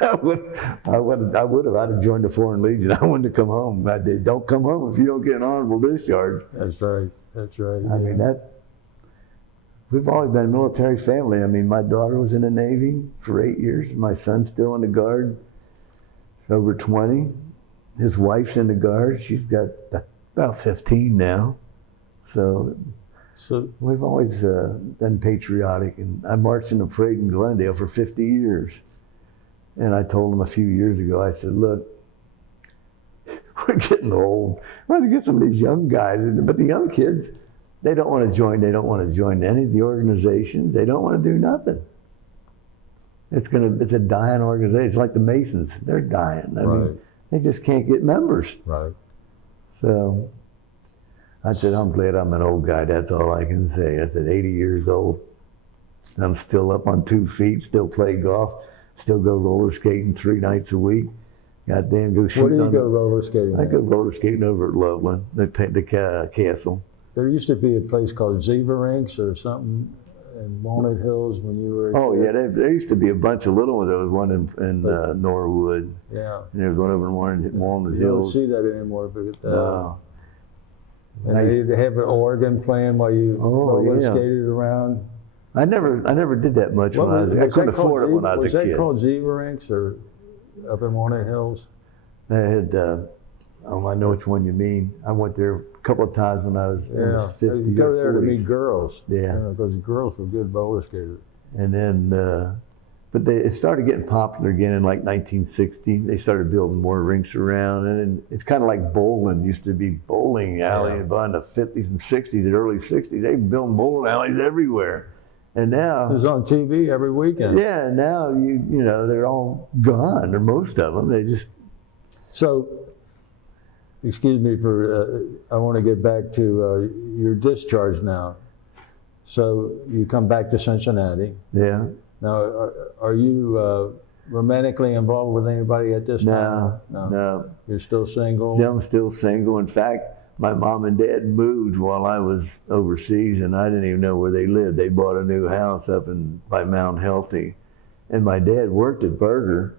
I would have. I'd have joined the Foreign Legion. I wanted to come home. I did. Don't come home if you don't get an honorable discharge. That's right. That's right. I mean, we've always been a military family. I mean, my daughter was in the Navy for 8 years. My son's still in the Guard, over 20. His wife's in the Guard. She's got about 15 now. So we've always been patriotic. And I marched in a parade in Glendale for 50 years. And I told him a few years ago, I said, look, we're getting old. We're going to get some of these young guys. But the young kids, they don't want to join. They don't want to join any of the organizations. They don't want to do nothing. It's a dying organization. It's like the Masons. They're dying. I mean, they just can't get members. Right. So I said, I'm glad I'm an old guy. That's all I can say. I said, 80 years old. I'm still up on 2 feet, still play golf, still go roller skating 3 nights a week. Goddamn, go shooting. Where do you go roller skating? I go roller skating over at Loveland, the castle. There used to be a place called Ziva Rinks or something in Walnut Hills when you were a Oh, kid. yeah, there used to be a bunch of little ones. There was one in Norwood. Yeah. And there was one over in Walnut You don't Hills. see that anymore. But, No. and they have an organ playing while you roller yeah. skated around. I never did that much when I was. I couldn't afford it when I was a kid. Was that called Ziva Rinks or up in Walnut Hills? They had, I know which one you mean. I went there a couple of times when I was in the 50s you go or there to 40s. meet girls. Yeah. Because girls were good roller skaters. And then, but it started getting popular again in like 1960. They started building more rinks around, and then it's kind of like bowling. Used to be bowling alley in the 50s and 60s and early 60s. They built bowling alleys everywhere. And now it was on TV every weekend. Yeah, now you know they're all gone, or most of them. They just So, excuse me for I want to get back to your discharge now. So you come back to Cincinnati. yeah. Now, are you romantically involved with anybody at this time? No. You're still single. I'm still single. In fact, my mom and dad moved while I was overseas, and I didn't even know where they lived. They bought a new house up by Mount Healthy, and my dad worked at Burger,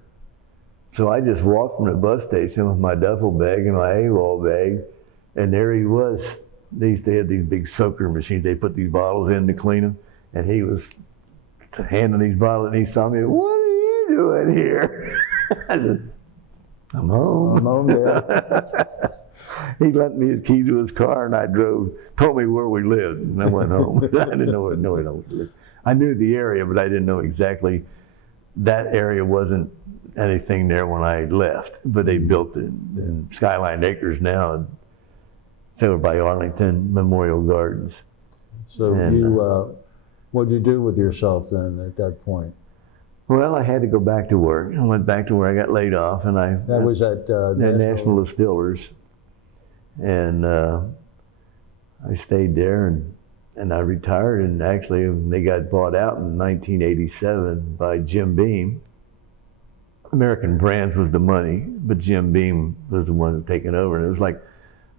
so I just walked from the bus station with my duffel bag and my AWOL bag, and there he was. They had these big soaker machines. They put these bottles in to clean them, and he was handing these bottles, and he saw me. What are you doing here? I said, I'm home. I'm home, Dad. He lent me his key to his car, and I told me where we lived, and I went home. I didn't know where we lived. I knew the area, but I didn't know exactly. That area wasn't anything there when I left, but they built it in Skyline Acres now. It's over by Arlington Memorial Gardens. So what'd you do with yourself then at that point? Well, I had to go back to work. I went back to where I got laid off, and That was at National Distillers. And I stayed there, and I retired, and actually they got bought out in 1987 by Jim Beam. American Brands was the money, but Jim Beam was the one taking over. And it was like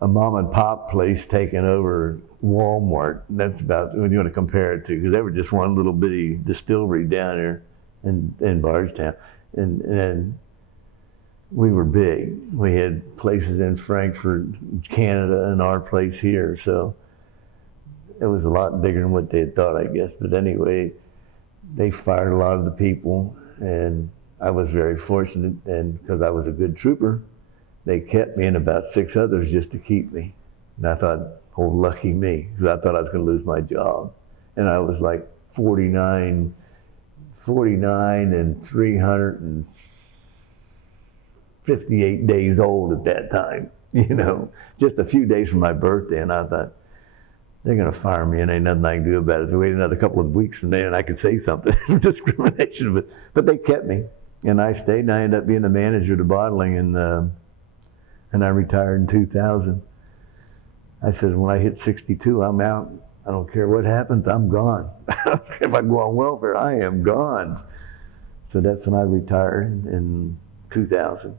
a mom and pop place taking over Walmart. And that's about what you want to compare it to, because they were just one little bitty distillery down there in Bardstown. And we were big. We had places in Frankfurt, Canada, and our place here. So it was a lot bigger than what they had thought, I guess. But anyway, they fired a lot of the people, and I was very fortunate. And because I was a good trooper, they kept me and about 6 others just to keep me. And I thought, oh, lucky me, because I thought I was going to lose my job. And I was like 49 and 358 days old at that time, just a few days from my birthday. And I thought, they're going to fire me and ain't nothing I can do about it. If we wait another couple of weeks from there and I could say something, discrimination. But they kept me, and I stayed, and I ended up being the manager of the bottling, and I retired in 2000. I said, when I hit 62, I'm out. I don't care what happens, I'm gone. If I go on welfare, I am gone. So that's when I retired in 2000.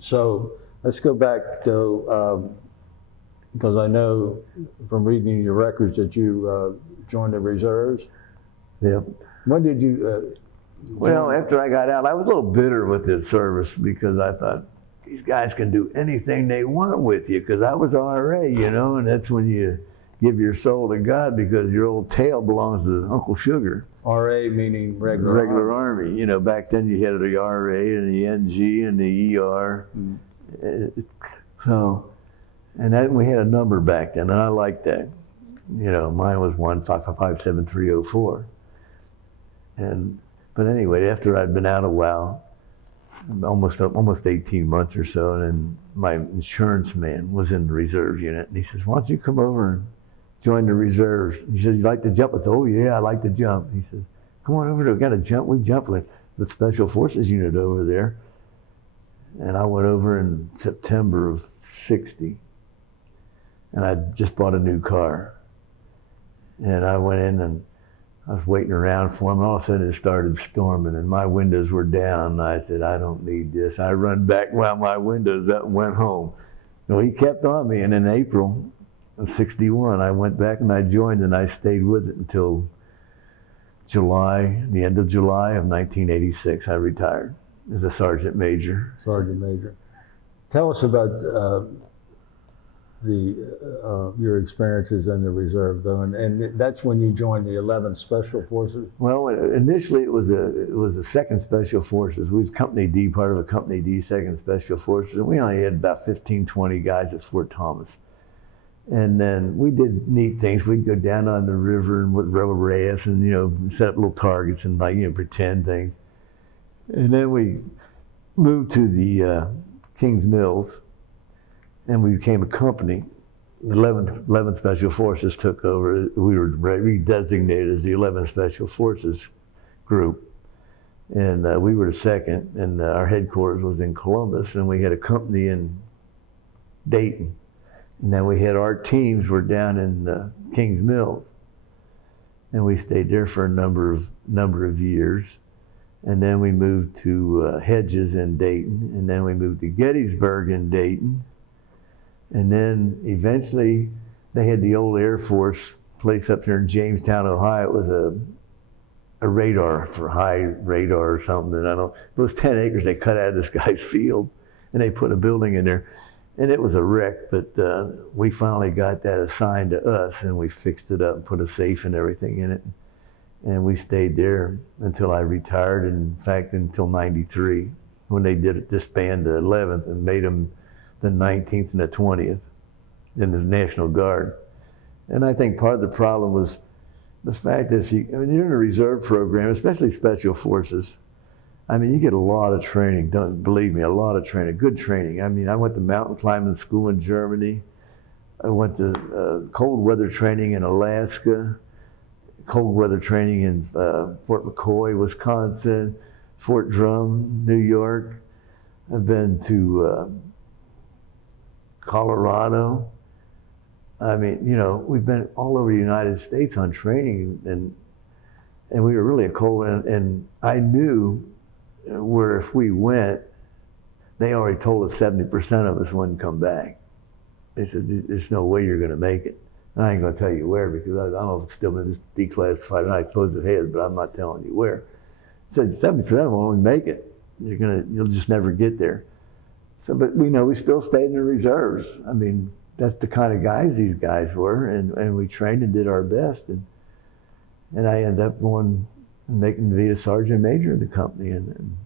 So let's go back to, because I know from reading your records that you joined the reserves. Yep. When did you, Well, after I got out, I was a little bitter with this service because I thought, these guys can do anything they want with you, because I was RA, you know, and that's when you give your soul to God, because your old tail belongs to Uncle Sugar. RA meaning regular Army. You know, back then you had the RA and the NG and the ER. So, and that, we had a number back then, and I liked that. You know, mine was 1557304. But anyway, after I'd been out a while, almost 18 months or so, and then my insurance man was in the reserve unit, and he says, why don't you come over and join the reserves? He says, you like to jump? I said, oh yeah, I like to jump. He says, come on over there, we got to jump. We jump with the Special Forces unit over there. And I went over in September of '60, and I just bought a new car. And I went in and I was waiting around for him, and all of a sudden it started storming, and my windows were down. And I said, I don't need this. I run back while my windows up and went home. So he kept on me, and in April of '61, I went back and I joined, and I stayed with it until the end of July of 1986. I retired as a sergeant major. Sergeant major. Tell us about your experiences in the reserve, though, and that's when you joined the 11th Special Forces. Well, initially it was a second Special Forces. We was Company D, part of a Company D, second Special Forces, and we only had about 15, 20 guys at Fort Thomas. And then we did neat things. We'd go down on the river and with rubber rafts, and set up little targets and pretend things. And then we moved to the Kings Mills, and we became a company. The 11th Special Forces took over. We were redesignated as the 11th Special Forces group. And we were the second, and our headquarters was in Columbus, and we had a company in Dayton. And then we had our teams were down in Kings Mills. And we stayed there for a number of years. And then we moved to Hedges in Dayton, and then we moved to Gettysburg in Dayton. And then eventually they had the old Air Force place up there in Jamestown, Ohio. It was a radar for high radar or something. And it was 10 acres they cut out of this guy's field, and they put a building in there. And it was a wreck, but we finally got that assigned to us, and we fixed it up and put a safe and everything in it. And we stayed there until I retired, in fact, until '93, when they disband the 11th and made them the 19th and the 20th in the National Guard. And I think part of the problem was the fact that when you're in a reserve program, especially Special Forces, I mean, you get a lot of training, don't believe me, a lot of training, good training. I mean, I went to mountain climbing school in Germany. I went to cold weather training in Alaska, cold weather training in Fort McCoy, Wisconsin, Fort Drum, New York. I've been to Colorado. I mean, we've been all over the United States on training, and we were really a cold, and I knew where if we went, they already told us 70% of us wouldn't come back. They said, there's no way you're going to make it. And I ain't going to tell you where, because I don't know if it's still been declassified, and I suppose it has, but I'm not telling you where. Said 70% will only make it. You'll just never get there. So, but we still stayed in the reserves. I mean, that's the kind of guys these guys were, and we trained and did our best, and I ended up going and making to be a sergeant major in the company, and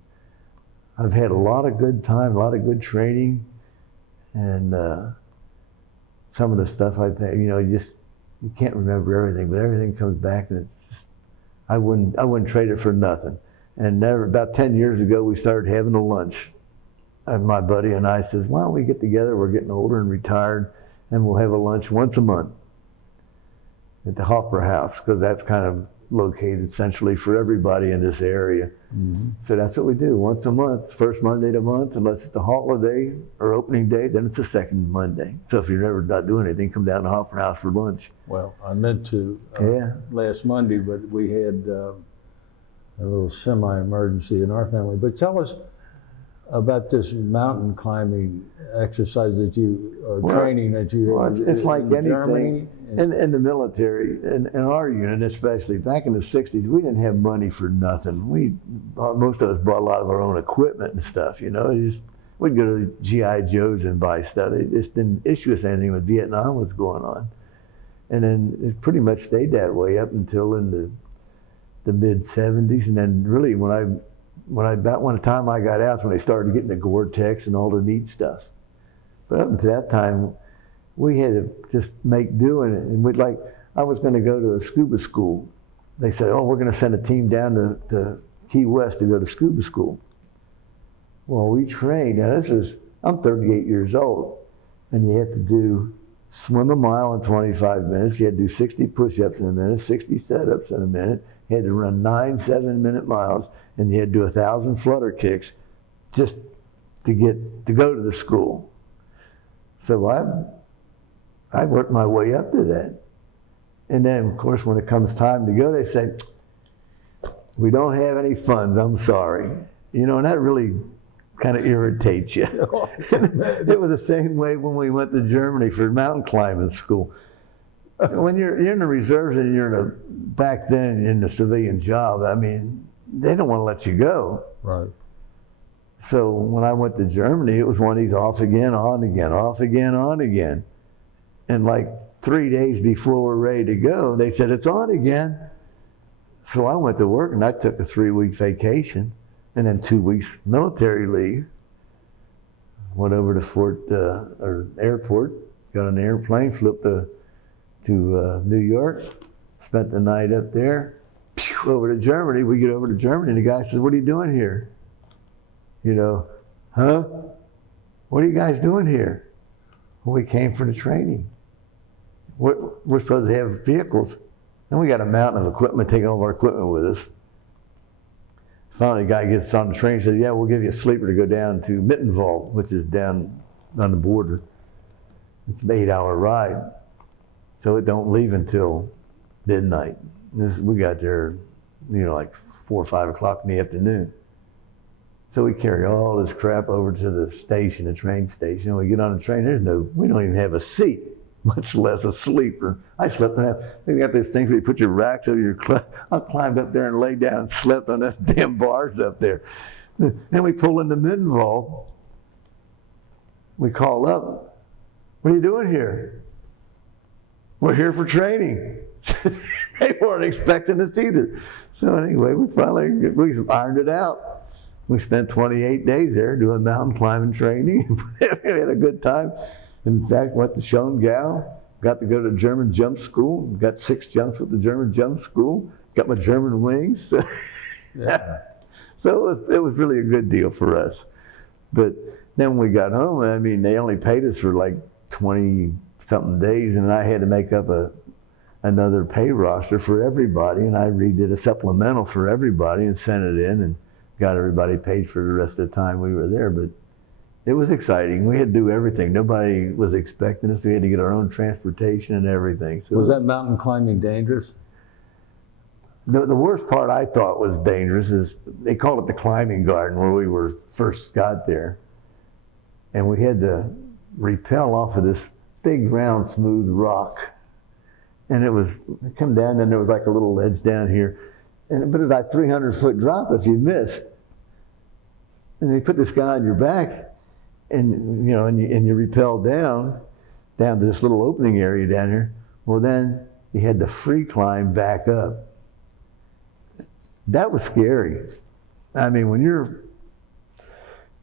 I've had a lot of good time, a lot of good training, and some of the stuff I think, you can't remember everything, but everything comes back, and it's just, I wouldn't trade it for nothing. And about 10 years ago, we started having a lunch. And my buddy and I says, why don't we get together? We're getting older and retired, and we'll have a lunch once a month at the Hoffer House, because that's kind of located centrally for everybody in this area. Mm-hmm. So that's what we do, once a month, first Monday of the month, unless it's a holiday or opening day, then it's the second Monday. So if you're never not doing anything, come down to Hoffer House for lunch. Well, I meant to last Monday, but we had a little semi-emergency in our family. But tell us, about this mountain climbing exercise that you, or Well, training that you Well, had it's like in Germany? anything in the military, in our unit especially, back in the 60s, we didn't have money for nothing. Most of us bought a lot of our own equipment and stuff, you know. We'd go to GI Joes and buy stuff. They just didn't issue us anything when Vietnam was going on. And then it pretty much stayed that way up until in the mid 70s. And then really about one time I got out is when they started getting the Gore-Tex and all the neat stuff. But up until that time, we had to just make do in it. And I was going to go to a scuba school. They said, oh, we're going to send a team down to Key West to go to scuba school. Well, we trained. Now I'm 38 years old, and you have to swim a mile in 25 minutes. You had to do 60 push-ups in a minute, 60 set-ups in a minute. You had to run 9 7-minute miles, and you had to do 1,000 flutter kicks just to go to the school. So I worked my way up to that. And then, of course, when it comes time to go, they say, we don't have any funds, I'm sorry. You know, and that really kind of irritates you. It was the same way when we went to Germany for mountain climbing school. When you're in the reserves and you're back then in the civilian job, I mean, they don't want to let you go. Right. So when I went to Germany, it was one of these off again, on again, off again, on again. And like 3 days before we're ready to go, they said, it's on again. So I went to work and I took a 3-week vacation and then 2 weeks military leave. Went over to airport, got an airplane, flew up to New York, spent the night up there, over to Germany. We get over to Germany and the guy says, what are you doing here? You know, huh? What are you guys doing here? Well, we came for the training. We're supposed to have vehicles. And we got a mountain of equipment, taking all of our equipment with us. Finally, the guy gets on the train and says, yeah, we'll give you a sleeper to go down to Mittenwald, which is down on the border. It's an 8-hour ride. So it don't leave until midnight. We got there, you know, like 4 or 5 o'clock in the afternoon. So we carry all this crap over to the station, the train station. And we get on the train, we don't even have a seat, much less a sleeper. I slept on that. They got those things where you put your racks over your I climbed up there and laid down and slept on those damn bars up there. Then we pull into Mittenwald. We call up. What are you doing here? We're here for training. They weren't expecting us either. So anyway, we ironed it out. We spent 28 days there doing mountain climbing training. We had a good time. In fact, went to Schongau, got to go to German jump school, got 6 jumps with the German jump school, got my German wings. Yeah. So it was really a good deal for us. But then when we got home, I mean, they only paid us for like 20-something days, and I had to make up another pay roster for everybody, and I redid a supplemental for everybody and sent it in and got everybody paid for the rest of the time we were there. But it was exciting. We had to do everything. Nobody was expecting us. We had to get our own transportation and everything. So was that mountain climbing dangerous? The worst part I thought was dangerous is they call it the climbing garden where we first got there. And we had to rappel off of this big, round, smooth rock. And it come down, and there was like a little ledge down here. But it was like 300-foot drop if you missed. And they put this guy on your back, and you rappel down to this little opening area down here. Well, then you had to free climb back up. That was scary. I mean, when you're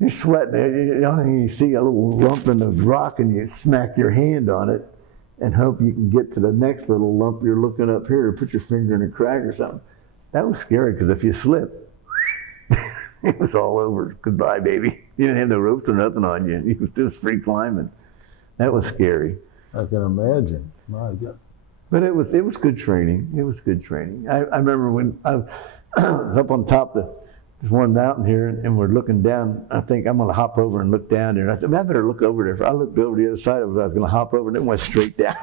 sweating, you see a little lump in the rock, and you smack your hand on it and hope you can get to the next little lump. You're looking up here to put your finger in a crack or something. That was scary, because if you slip, it was all over. Goodbye, baby. You didn't have no ropes or nothing on you. You was just free climbing. That was scary. I can imagine. My God. But it was good training. It was good training. I remember when I was up on top of this one mountain here, and we're looking down. I think I'm going to hop over and look down there. And I said, I better look over there. I looked over the other side of it. I was going to hop over, and it went straight down.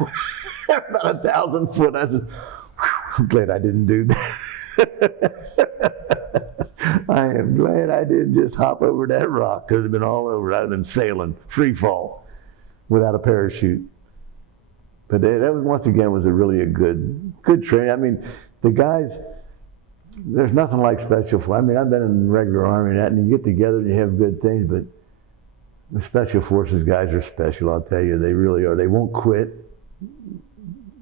About 1,000 foot. I said, I'm glad I didn't do that. I am glad I didn't just hop over that rock. Could have been all over. I'd have been sailing, free fall, without a parachute. But that was, once again, was a good training. I mean, the guys, there's nothing like special forces. I mean, I've been in the regular Army and that, and you get together and you have good things, but the Special Forces guys are special, I'll tell you. They really are. They won't quit.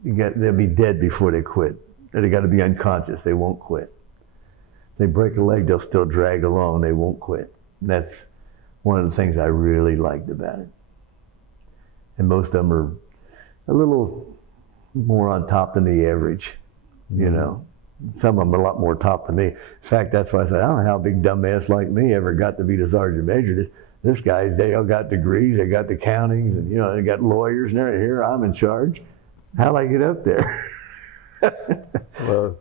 They'll be dead before they quit. They got to be unconscious. They won't quit. They break a leg, they'll still drag along. They won't quit. And that's one of the things I really liked about it. And most of them are a little more on top than the average, you know. Some of them are a lot more top than me. In fact, that's why I said, I don't know how a big dumbass like me ever got to be the sergeant major. This guys, they all got degrees, they got the countings, and you know, they got lawyers, and they're here, I'm in charge. How'd I get up there? Well,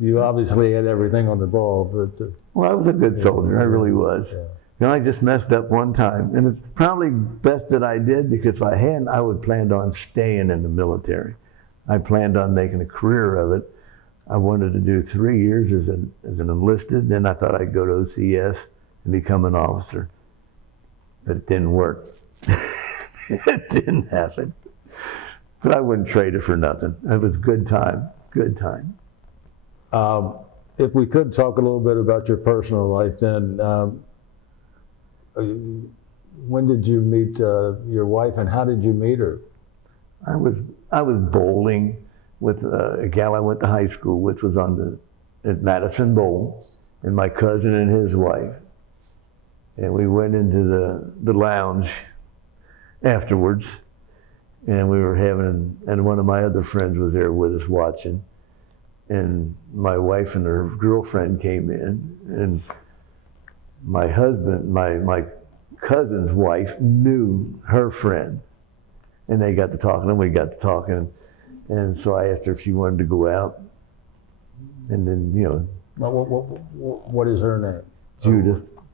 you obviously had everything on the ball, but... Well, I was a good soldier, I really was. Yeah. You know, I just messed up one time, and it's probably best that I did, because if I hadn't, I would planned on staying in the military. I planned on making a career of it. I wanted to do 3 years as an enlisted, then I thought I'd go to OCS and become an officer. But it didn't work. It didn't happen. But I wouldn't trade it for nothing. It was a good time, good time. If we could talk a little bit about your personal life then, when did you meet your wife and how did you meet her? I was bowling with a gal I went to high school with, was at Madison Bowl, and my cousin and his wife. And we went into the lounge afterwards, and we were and one of my other friends was there with us watching. And my wife and her girlfriend came in, and my husband, my cousin's wife knew her friend. And they got to talking, and we got to talking. And so I asked her if she wanted to go out. And then, you know. What is her name?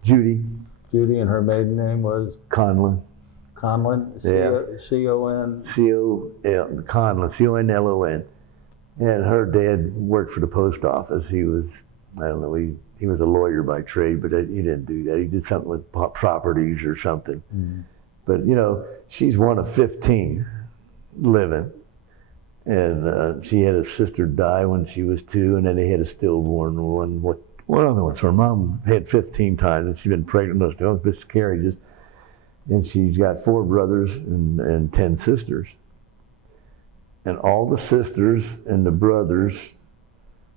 Judy. Judy, and her maiden name was? Conlon. Conlon? Yeah. C-O-N? Conlon, C-O-N-L-O-N. And her dad worked for the post office. He was, I don't know, he was a lawyer by trade, but he didn't do that. He did something with properties or something. Mm-hmm. But, you know, she's one of 15 living. And she had a sister die when she was 2, and then they had a stillborn one. One other one. So her mom had 15 times, and she's been pregnant those two miscarriages. And she's got 4 brothers and 10 sisters. And all the sisters and the brothers,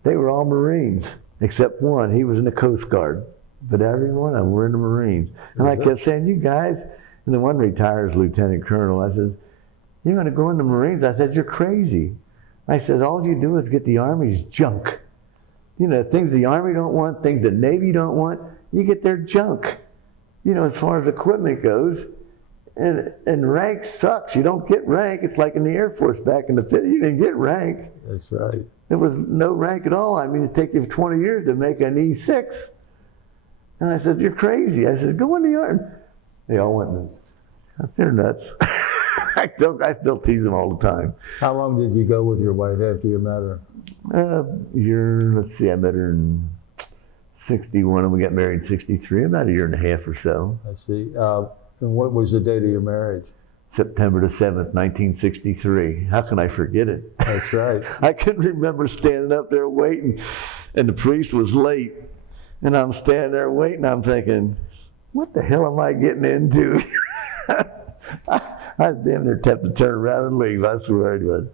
they were all Marines, except one. He was in the Coast Guard. But every one of them were in the Marines. And I kept saying, you guys, and the one retires lieutenant colonel. I said, you're going to go in the Marines? I said, you're crazy. I said, all you do is get the Army's junk. You know, things the Army don't want, things the Navy don't want, you get their junk. You know, as far as equipment goes. And rank sucks. You don't get rank. It's like in the Air Force back in the 50s. You didn't get rank. That's right. There was no rank at all. I mean, it'd take you 20 years to make an E6. And I said, you're crazy. I said, go in the Army. They all went nuts. They're nuts. I still tease them all the time. How long did you go with your wife after you met her? Let's see, I met her in 61 and we got married in 63, about a year and a half or so. I see. And what was the date of your marriage? September the 7th, 1963. How can I forget it? That's right. I can remember standing up there waiting, and the priest was late. And I'm standing there waiting, I'm thinking, what the hell am I getting into? I was damn near tempted to turn around and leave, I swear it was.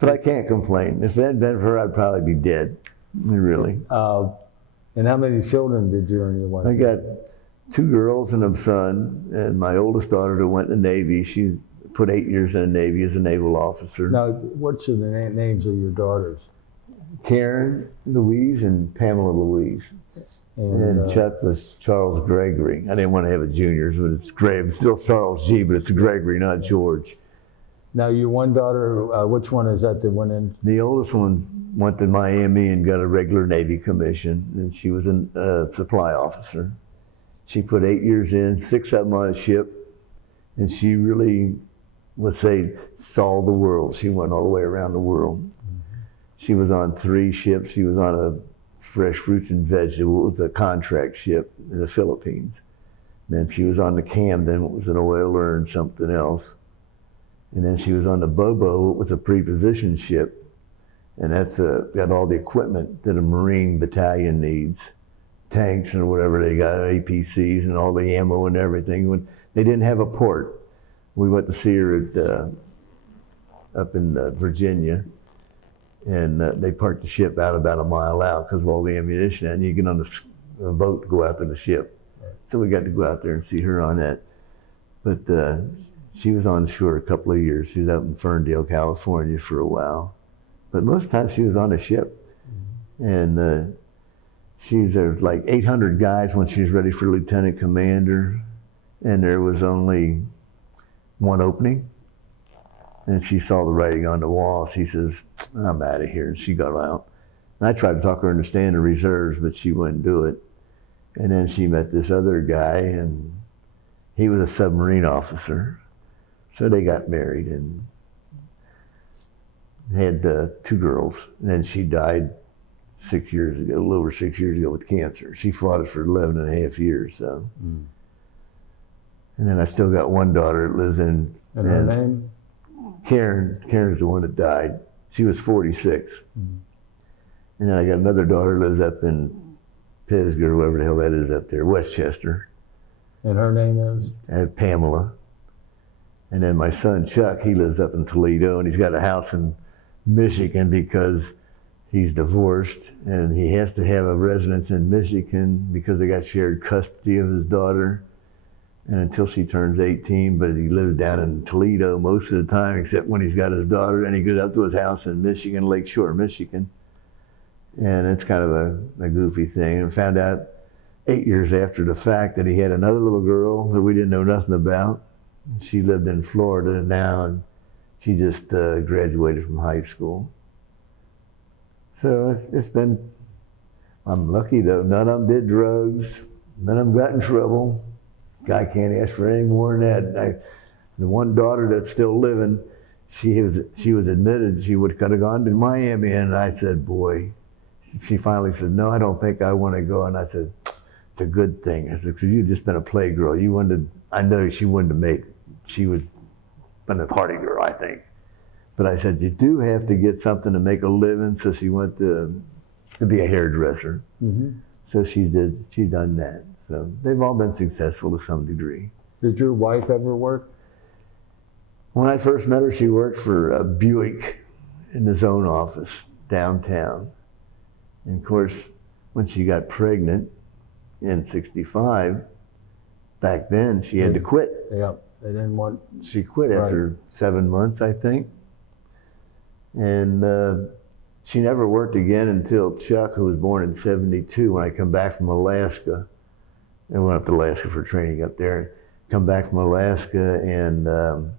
But I can't complain. If it hadn't been for her, I'd probably be dead, really. And how many children did you and your wife? I got 2 girls and a son, and my oldest daughter that went in the Navy, she put 8 years in the Navy as a naval officer. Now, what's the names of your daughters? Karen Louise and Pamela Louise. And Chuck was Charles Gregory. I didn't want to have a juniors, but it's Greg. It's still Charles G, but it's Gregory, not George. Now, your one daughter, which one is that went in? The oldest one went to Miami and got a regular Navy commission, and she was a supply officer. She put 8 years in, 6 of them on a ship, and she really, let's say, saw the world. She went all the way around the world. Mm-hmm. She was on 3 ships. She was on a fresh fruits and vegetables. It was a contract ship in the Philippines. Then she was on the Camden, it was an oiler and something else. And then she was on the Bobo, it was a prepositioned ship. And that's got all the equipment that a Marine battalion needs. Tanks and whatever they got, APCs and all the ammo and everything. When they didn't have a port. We went to see her at, up in Virginia. And they parked the ship out about a mile out because of all the ammunition. And you get on a boat to go out to the ship. So we got to go out there and see her on that. But she was on shore a couple of years. She was out in Ferndale, California for a while. But most times she was on a ship. And there's like 800 guys when she was ready for lieutenant commander. And there was only one opening. And she saw the writing on the wall. She says, I'm out of here. And she got out. And I tried to talk her into staying in the reserves, but she wouldn't do it. And then she met this other guy, and he was a submarine officer. So they got married and had 2 girls. And then she died 6 years ago, a little over 6 years ago with cancer. She fought it for 11 and a half years. So. And then I still got one daughter that lives in. And her name? Karen's the one that died. She was 46. And then I got another daughter that lives up in Pisgah, wherever the hell that is up there, Westchester. And her name is? Pamela. And then my son Chuck, he lives up in Toledo, and he's got a house in Michigan because he's divorced, and he has to have a residence in Michigan because they got shared custody of his daughter. And until she turns 18, but he lives down in Toledo most of the time, except when he's got his daughter, and he goes up to his house in Michigan, Lake Shore, Michigan. And it's kind of a goofy thing. And found out 8 years after the fact that he had another little girl that we didn't know nothing about. She lived in Florida now, and she just graduated from high school. So it's been, I'm lucky though, none of them did drugs, none of them got in trouble. Guy can't ask for any more than that. The one daughter that's still living, she was admitted she would have gone to Miami, and I said, boy, she finally said, no, I don't think I want to go. And I said, it's a good thing. I said, because you've just been a play girl. You wanted, I know she wanted to make, she was been a party girl, I think. But I said, you do have to get something to make a living. So she went to be a hairdresser. So she done that. So they've all been successful to some degree. Did your wife ever work? When I first met her, she worked for Buick in the zone office downtown. And of course, when she got pregnant in '65, back then she had to quit. Yeah, they didn't want. She quit after 7 months, I think. And she never worked again until Chuck, who was born in '72, when I come back from Alaska. I went up to Alaska for training up there, and come back from Alaska, and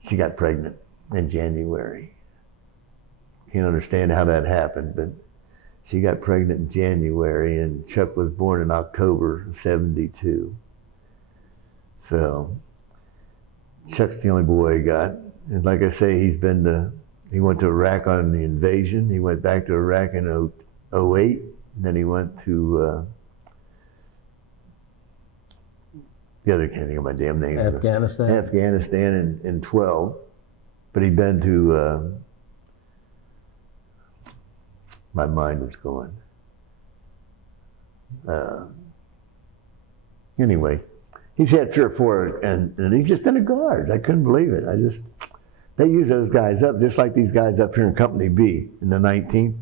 she got pregnant in January. Can't understand how that happened, but she got pregnant in January, and Chuck was born in October of '72. So Chuck's the only boy I got. And like I say, he went to Iraq on the invasion. He went back to Iraq in '08, and then he went to the other, can't think of my damn name. Afghanistan? Afghanistan in 12. But he'd been to, my mind is going. Anyway, he's had 3 or 4, and he's just been a guard. I couldn't believe it. They use those guys up, just like these guys up here in Company B in the 19th.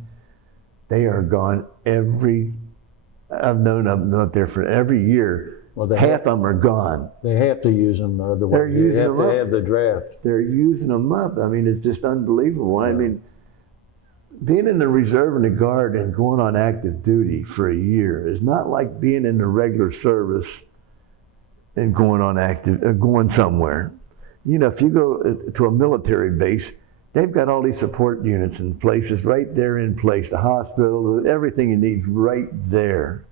They are gone I've known them up there for every year. Well, half of them are gone. They have to use them. They're using them up. They have to have the draft. They're using them up. I mean, it's just unbelievable. I mean, being in the reserve and the guard and going on active duty for a year is not like being in the regular service and going somewhere. You know, if you go to a military base, they've got all these support units and places right there in place, the hospital, everything you need right there.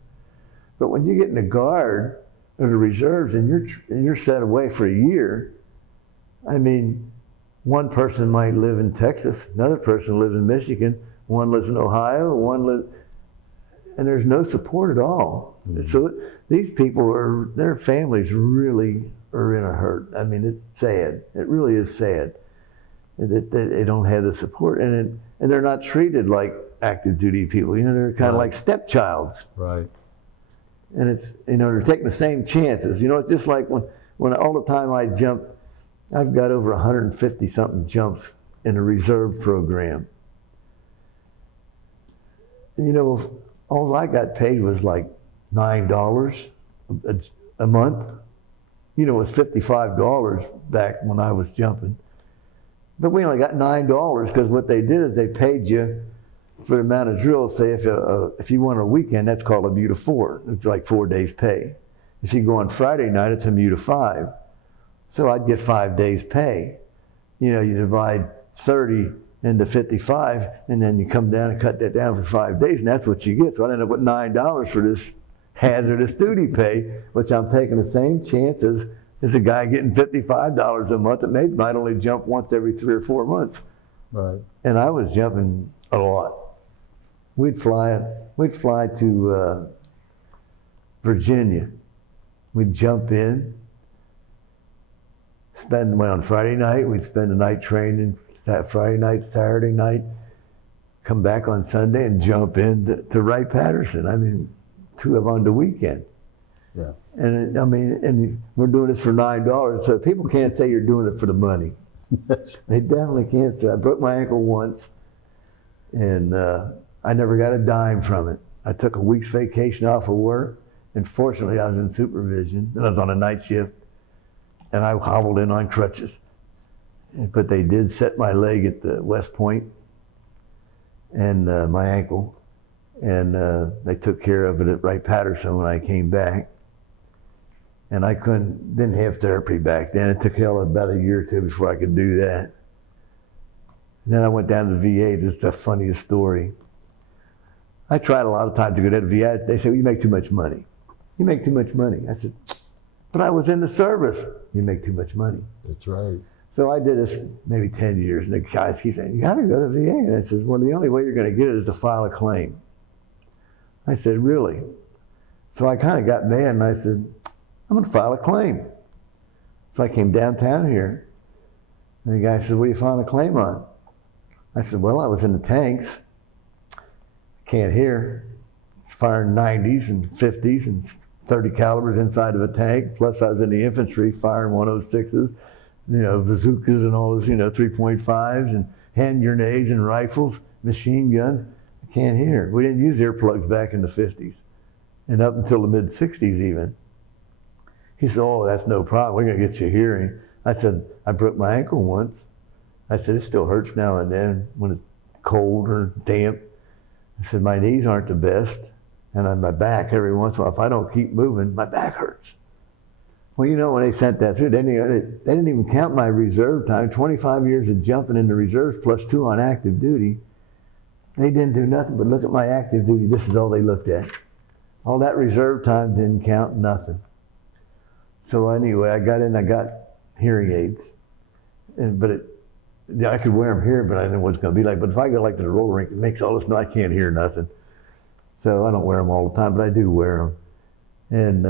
But when you get in the guard or the reserves and you're set away for a year, I mean, one person might live in Texas, another person lives in Michigan, one lives in Ohio, there's no support at all. So these people their families really are in a hurt. I mean, it's sad. It really is sad that they don't have the support, and they're not treated like active duty people. They're kind of like stepchilds. Right. And it's, they're taking the same chances. It's just like when all the time I jump, I've got over 150 something jumps in the reserve program. All I got paid was like $9 a month. It was $55 back when I was jumping. But we only got $9 because what they did is they paid you for the amount of drills. Say if you went on a weekend, that's called a MU to 4. It's like 4 days pay. If you go on Friday night, it's a MU to 5. So I'd get 5 days pay. You divide 30 into 55, and then you come down and cut that down for 5 days, and that's what you get. So I ended up with $9 for this hazardous duty pay, which I'm taking the same chances as a guy getting $55 a month that maybe might only jump once every 3 or 4 months. Right. And I was jumping a lot. We'd fly to Virginia. We'd jump in, on Friday night, we'd spend the night training, Friday night, Saturday night, come back on Sunday and jump in to Wright-Patterson. I mean, 2 of them on the weekend. Yeah. And and we're doing this for $9, so people can't say you're doing it for the money. They definitely can't say. I broke my ankle once, and I never got a dime from it. I took a week's vacation off of work, and fortunately I was in supervision, and I was on a night shift, and I hobbled in on crutches. But they did set my leg at the West Point and my ankle, and they took care of it at Wright-Patterson when I came back. And I didn't have therapy back then. It took about a year or 2 before I could do that. And then I went down to the VA. This is the funniest story. I tried a lot of times to go to the VA. They said, well, you make too much money. You make too much money. I said, but I was in the service. You make too much money. That's right. So I did this maybe 10 years, and the guys keep saying, you gotta go to the VA. And I said, well, the only way you're gonna get it is to file a claim. I said, really? So I kind of got mad, and I said, I'm gonna file a claim. So I came downtown here, and the guy said, what are you filing a claim on? I said, well, I was in the tanks. Can't hear. It's firing 90s and 50s and 30 calibers inside of a tank. Plus I was in the infantry firing 106s, bazookas and all those, 3.5s and hand grenades and rifles, machine gun. I can't hear. We didn't use earplugs back in the 50s and up until the mid 60s even. He said, oh, that's no problem. We're gonna get you hearing. I said, I broke my ankle once. I said, it still hurts now and then when it's cold or damp. I said, my knees aren't the best. And on my back, every once in a while, if I don't keep moving, my back hurts. Well, when they sent that through, they didn't even count my reserve time. 25 years of jumping in the reserves plus 2 on active duty. They didn't do nothing but look at my active duty. This is all they looked at. All that reserve time didn't count, nothing. So anyway, I got hearing aids. I could wear them here, but I didn't know what it's going to be like. But if I go like to the roller rink, it makes all this noise, I can't hear nothing. So I don't wear them all the time, but I do wear them. And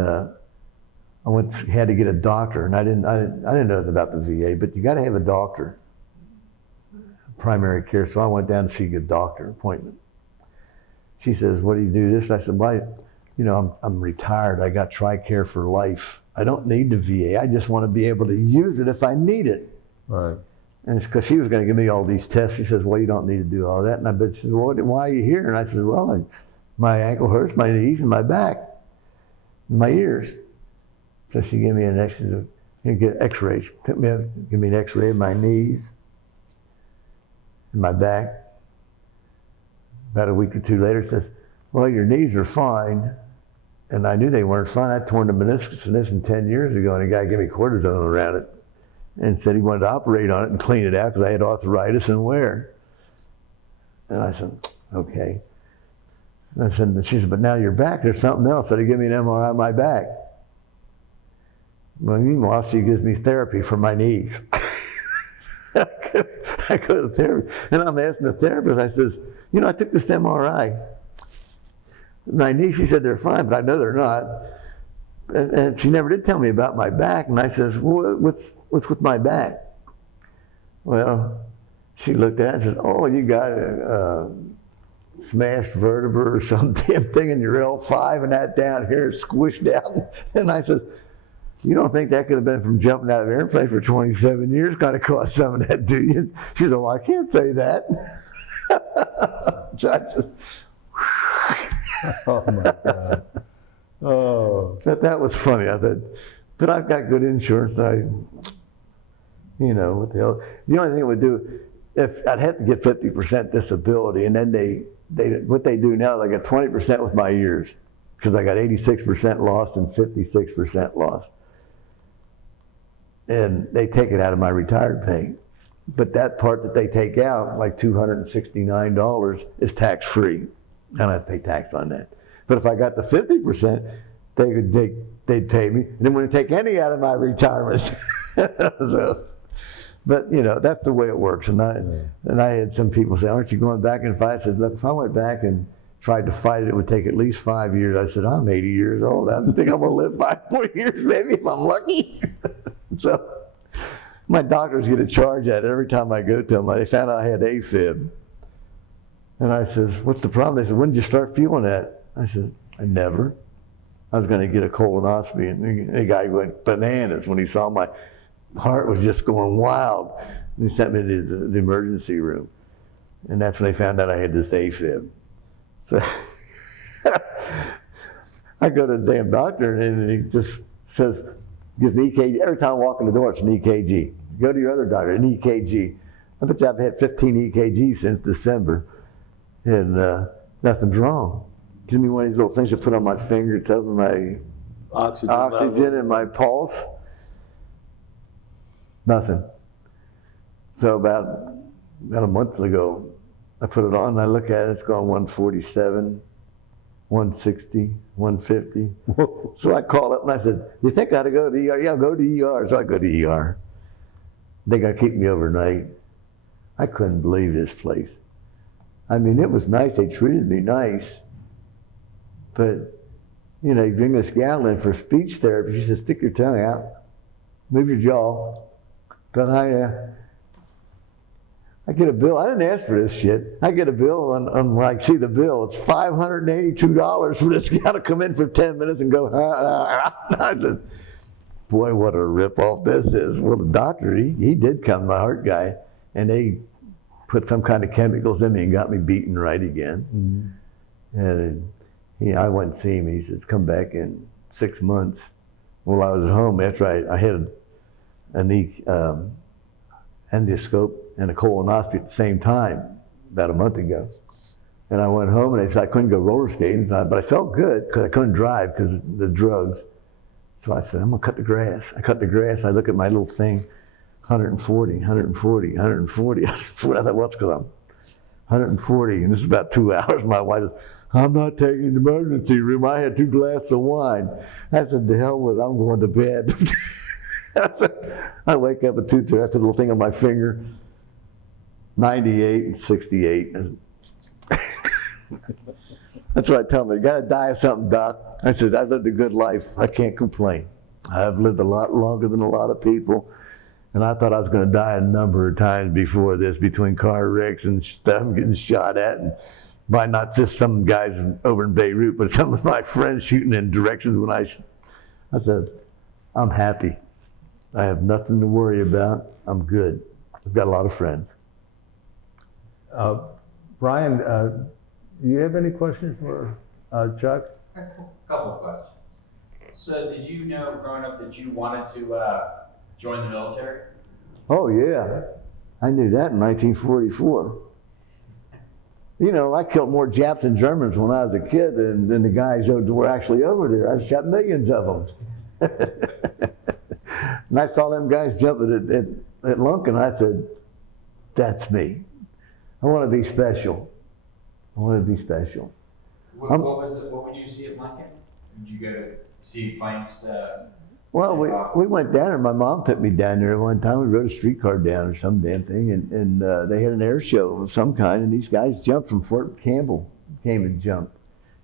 had to get a doctor, and I didn't know nothing about the VA, but you got to have a doctor, primary care. So I went down to see a doctor appointment. She says, what do you do this? I said, well, I'm retired. I got TRICARE for life. I don't need the VA. I just want to be able to use it if I need it. Right. And it's because she was going to give me all these tests. She says, well, you don't need to do all that. And she says, well, why are you here? And I said, well, my ankle hurts, my knees, and my back, and my ears. So she gave me an X-ray. Get X-rays. Give me an X-ray of my knees and my back. About a week or 2 later, says, well, your knees are fine. And I knew they weren't fine. I torn the meniscus in this 10 years ago, and a guy gave me cortisone around it and said he wanted to operate on it and clean it out because I had arthritis and wear. And I said, okay. And she said, but now your back, there's something else. So they give me an MRI of my back. Well, meanwhile, she gives me therapy for my knees. I go to therapy, and I'm asking the therapist, I says, I took this MRI. My niece, she said they're fine, but I know they're not. And she never did tell me about my back. And I says, well, what's with my back? Well, she looked at it and said, oh, you got a smashed vertebra or some damn thing in your L5 and that down here is squished out. And I said, you don't think that could have been from jumping out of an airplane for 27 years? Got to cause some of that, do you? She said, well, I can't say that. So I just, Oh my God. Oh. that was funny. I thought, but I've got good insurance. And what the hell? The only thing it would do, if I'd have to get 50% disability, and then they what they do now, they got 20% with my years, because I got 86% lost and 56% lost. And they take it out of my retired pay. But that part that they take out, like $269, is tax-free. I don't have to pay tax on that. But if I got the 50%, they'd pay me. And then when they take any out of my retirement. So, but that's the way it works. And I had some people say, aren't you going back and fight? I said, look, if I went back and tried to fight it, it would take at least 5 years. I said, I'm 80 years old. I don't think I'm going to live 5 more years, maybe, if I'm lucky. So my doctors get a charge at it every time I go to them. They found out I had AFib. And I says, what's the problem? They said, when did you start feeling that? I said, I never. I was going to get a colonoscopy, and the guy went bananas when he saw my heart was just going wild. And he sent me to the emergency room. And that's when they found out I had this AFib. So I go to the damn doctor, and he just says, gives me EKG. Every time I walk in the door, it's an EKG. Go to your other doctor, an EKG. I bet you I've had 15 EKGs since December, and nothing's wrong. Gives me one of these little things to put on my finger. It tells me my oxygen and my pulse. Nothing. So about a month ago, I put it on and I look at it, it's going 147, 160, 150. So I called up and I said, you think I ought to go to the ER? Yeah, I'll go to the ER. So I go to the ER. They got to keep me overnight. I couldn't believe this place. I mean, it was nice. They treated me nice. But, you bring this gal in for speech therapy. She said, stick your tongue out, move your jaw. But I get a bill. I didn't ask for this shit. I get a bill, and when I see the bill, it's $582 for this guy to come in for 10 minutes and go, I said, boy, what a ripoff this is. Well, the doctor, he did come, my heart guy, and they put some kind of chemicals in me and got me beaten right again. Mm-hmm. And I went and see him. He says, come back in 6 months. Well, I was at home after I had an endoscope and a colonoscopy at the same time about a month ago. And I went home and I couldn't go roller skating, but I felt good because I couldn't drive because of the drugs. So I said, I'm gonna cut the grass. I cut the grass, I look at my little thing, 140, 140, 140, 140. I thought, what's going on? 140, and this is about 2 hours. My wife says, I'm not taking the emergency room. I had 2 glasses of wine. I said, the hell with it, I'm going to bed. I wake up at 2:30, that's the little thing on my finger, 98 and 68. That's what I tell them, you gotta die of something, Doc. I said, I've lived a good life. I can't complain. I've lived a lot longer than a lot of people. And I thought I was gonna die a number of times before this, between car wrecks and stuff, getting shot at, and by not just some guys over in Beirut, but some of my friends shooting in directions when I said, I'm happy. I have nothing to worry about. I'm good. I've got a lot of friends. Brian, do you have any questions for Chuck? A couple of questions. So did you know growing up that you wanted to join the military? Oh yeah, I knew that in 1944. I killed more Japs and Germans when I was a kid than the guys who were actually over there. I shot millions of them. And I saw them guys jumping at Lunkin. I said, that's me. I want to be special. I want to be special. What was it? What would you see at Lincoln? Did you go to see planes? Well, we went down there. My mom took me down there one time. We rode a streetcar down or some damn thing, and they had an air show of some kind, and these guys jumped from Fort Campbell, came and jumped.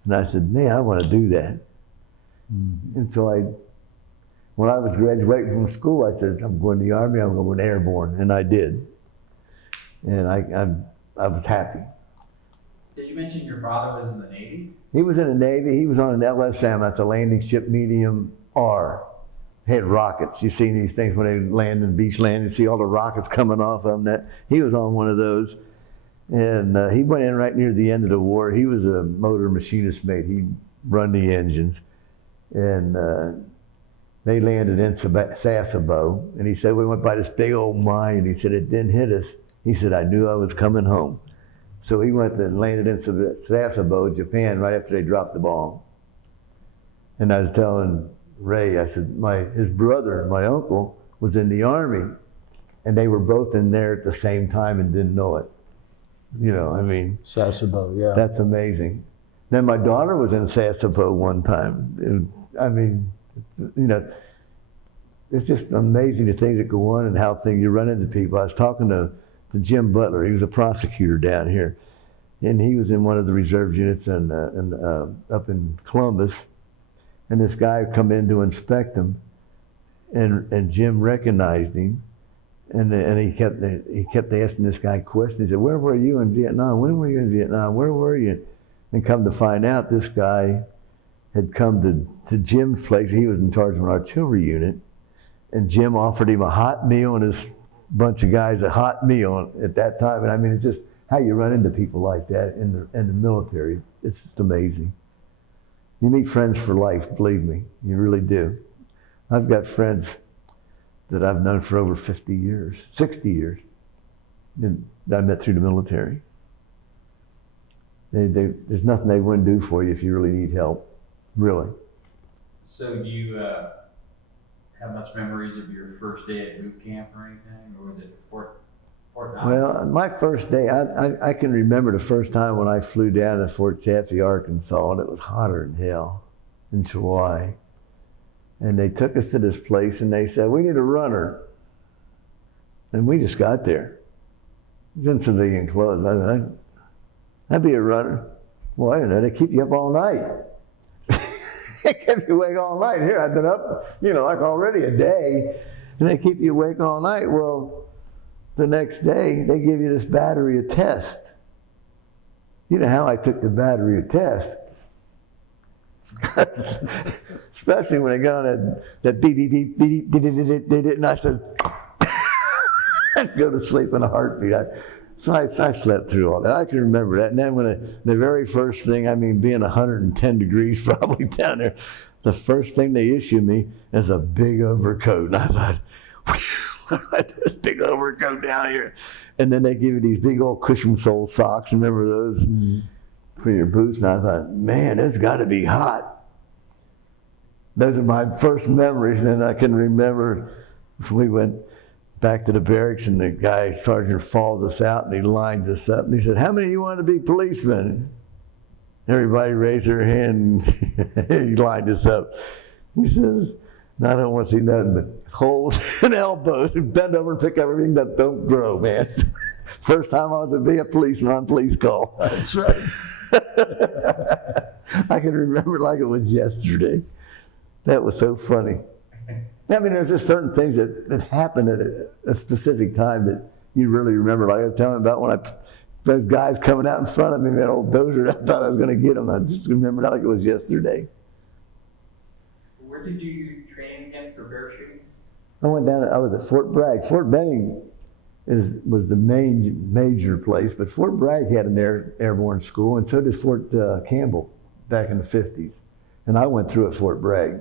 And I said, man, I want to do that. And so when I was graduating from school, I said, I'm going to the Army, I'm going Airborne. And I did. And I was happy. Did you mention your father was in the Navy? He was in the Navy. He was on an LSM. That's a landing ship medium R. Had rockets. You see these things when they land in beach landing, you see all the rockets coming off of them. He was on one of those. And he went in right near the end of the war. He was a motor machinist mate. He'd run the engines. And they landed in Sasebo. And he said, we went by this big old mine. And he said, it didn't hit us. He said, I knew I was coming home. So he went and landed in Sasebo, Japan, right after they dropped the bomb. And I was telling Ray, I said, his brother, my uncle, was in the Army, and they were both in there at the same time and didn't know it. You know, I mean, Sasebo, yeah. That's amazing. Then my daughter was in Sasebo one time. I mean, you know, it's just amazing the things that go on and how you run into people. I was talking to Jim Butler. He was a prosecutor down here, and he was in one of the reserve units up in Columbus. And this guy would come in to inspect him, and Jim recognized him, and he kept asking this guy questions. He said, "Where were you in Vietnam? When were you in Vietnam? Where were you?" And come to find out, this guy had come to Jim's place. He was in charge of an artillery unit, and Jim offered him a hot meal and his bunch of guys a hot meal at that time. And I mean, it's just how you run into people like that in the military. It's just amazing. You meet friends for life, believe me, you really do. I've got friends that I've known for over 50 years, 60 years, that I met through the military. There's nothing they wouldn't do for you if you really need help, really. So do you have much memories of your first day at boot camp or anything, or was it Fort Knox? Well, my first day, I can remember the first time when I flew down to Fort Chaffee, Arkansas, and it was hotter than hell in July. And they took us to this place and they said, we need a runner. And we just got there. It was in civilian clothes. I'd be a runner. Well, I don't know, they keep you up all night. They kept you awake all night. Here, I've been up, like already a day, and they keep you awake all night. Well, the next day, they give you this battery of test. You know how I took the battery of test? Especially when I got on that beep, beep, beep, beep, beep, beep, beep, beep, and I said, I'd go to sleep in a heartbeat. So I slept through all that. I can remember that. And then when the very first thing, I mean, being 110 degrees probably down there, the first thing they issued me is a big overcoat. And I thought, this big overcoat down here. And then they give you these big old cushion sole socks. Remember those? For your boots. And I thought, man, it's got to be hot. Those are my first memories. And then I can remember we went back to the barracks, and the guy, sergeant, follows us out, and he lines us up, and he said, how many of you want to be policemen? Everybody raised their hand, and he lined us up. He says, no, I don't want to see nothing but holes and elbows, and bend over and pick up everything that don't grow, man. First time I was to be a policeman on police call. That's right. I can remember like it was yesterday. That was so funny. I mean, there's just certain things that happened at a specific time that you really remember. Like I was telling about when those guys coming out in front of me, that old dozer, I thought I was going to get them. I just remember like it was yesterday. Where did you train again for parachuting? I was at Fort Bragg. Fort Benning was the major place, but Fort Bragg had an airborne school, and so did Fort Campbell back in the 50s. And I went through at Fort Bragg.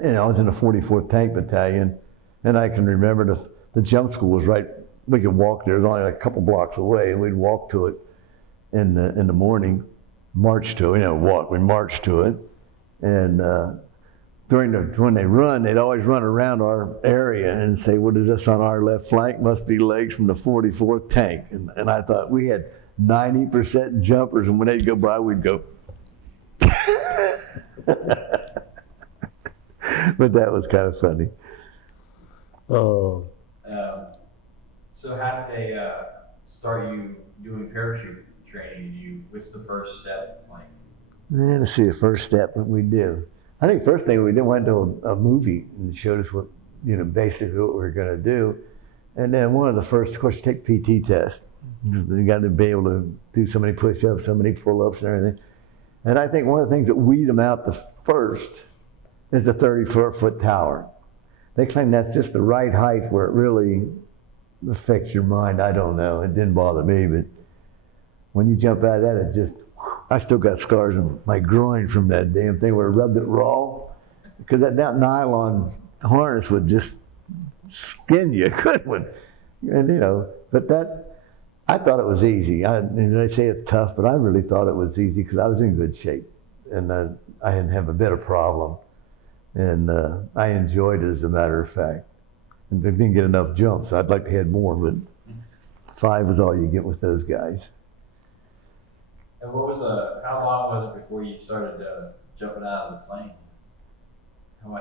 And I was in the 44th Tank Battalion, and I can remember the jump school was right, we could walk there, it was only like a couple blocks away, and we'd walk to it in the morning, march to it, we marched to it, and when they run, they'd always run around our area and say, what is this on our left flank? Must be legs from the 44th Tank. And I thought we had 90% jumpers, and when they'd go by, we'd go. But that was kind of funny. Oh. So how did they start you doing parachute training? What's the first step? Let's see, the first step, what we do. I think the first thing we did, went to a movie and showed us what, basically what we were going to do. And then one of the first, of course, you take PT test. You got to be able to do so many push-ups, so many pull-ups and everything. And I think one of the things that weed them out the first is the 34-foot tower. They claim that's just the right height where it really affects your mind. I don't know. It didn't bother me, but when you jump out of that, it just, I still got scars on my groin from that damn thing where I rubbed it raw. Because that nylon harness would just skin you, good one. And but that, I thought it was easy. They say it's tough, but I really thought it was easy because I was in good shape. And I didn't have a bit of problem. And I enjoyed it, as a matter of fact. And they didn't get enough jumps, so I'd like to have more, but 5 was all you get with those guys. And how long was it before you started jumping out of the plane?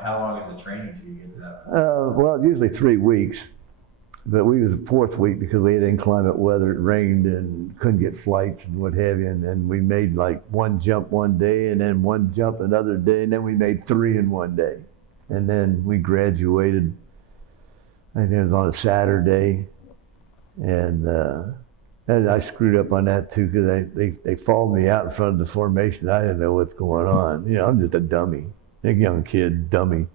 How long is the training till you get to that point? Well, usually 3 weeks, but we was the 4th week because we had inclement weather, it rained and couldn't get flights and what have you, and we made like 1 jump one day and then 1 jump another day, and then we made 3 in one day. And then we graduated, I think it was on a Saturday, and I screwed up on that too because they followed me out in front of the formation. I didn't know what's going on. I'm just a dummy, a young kid, dummy.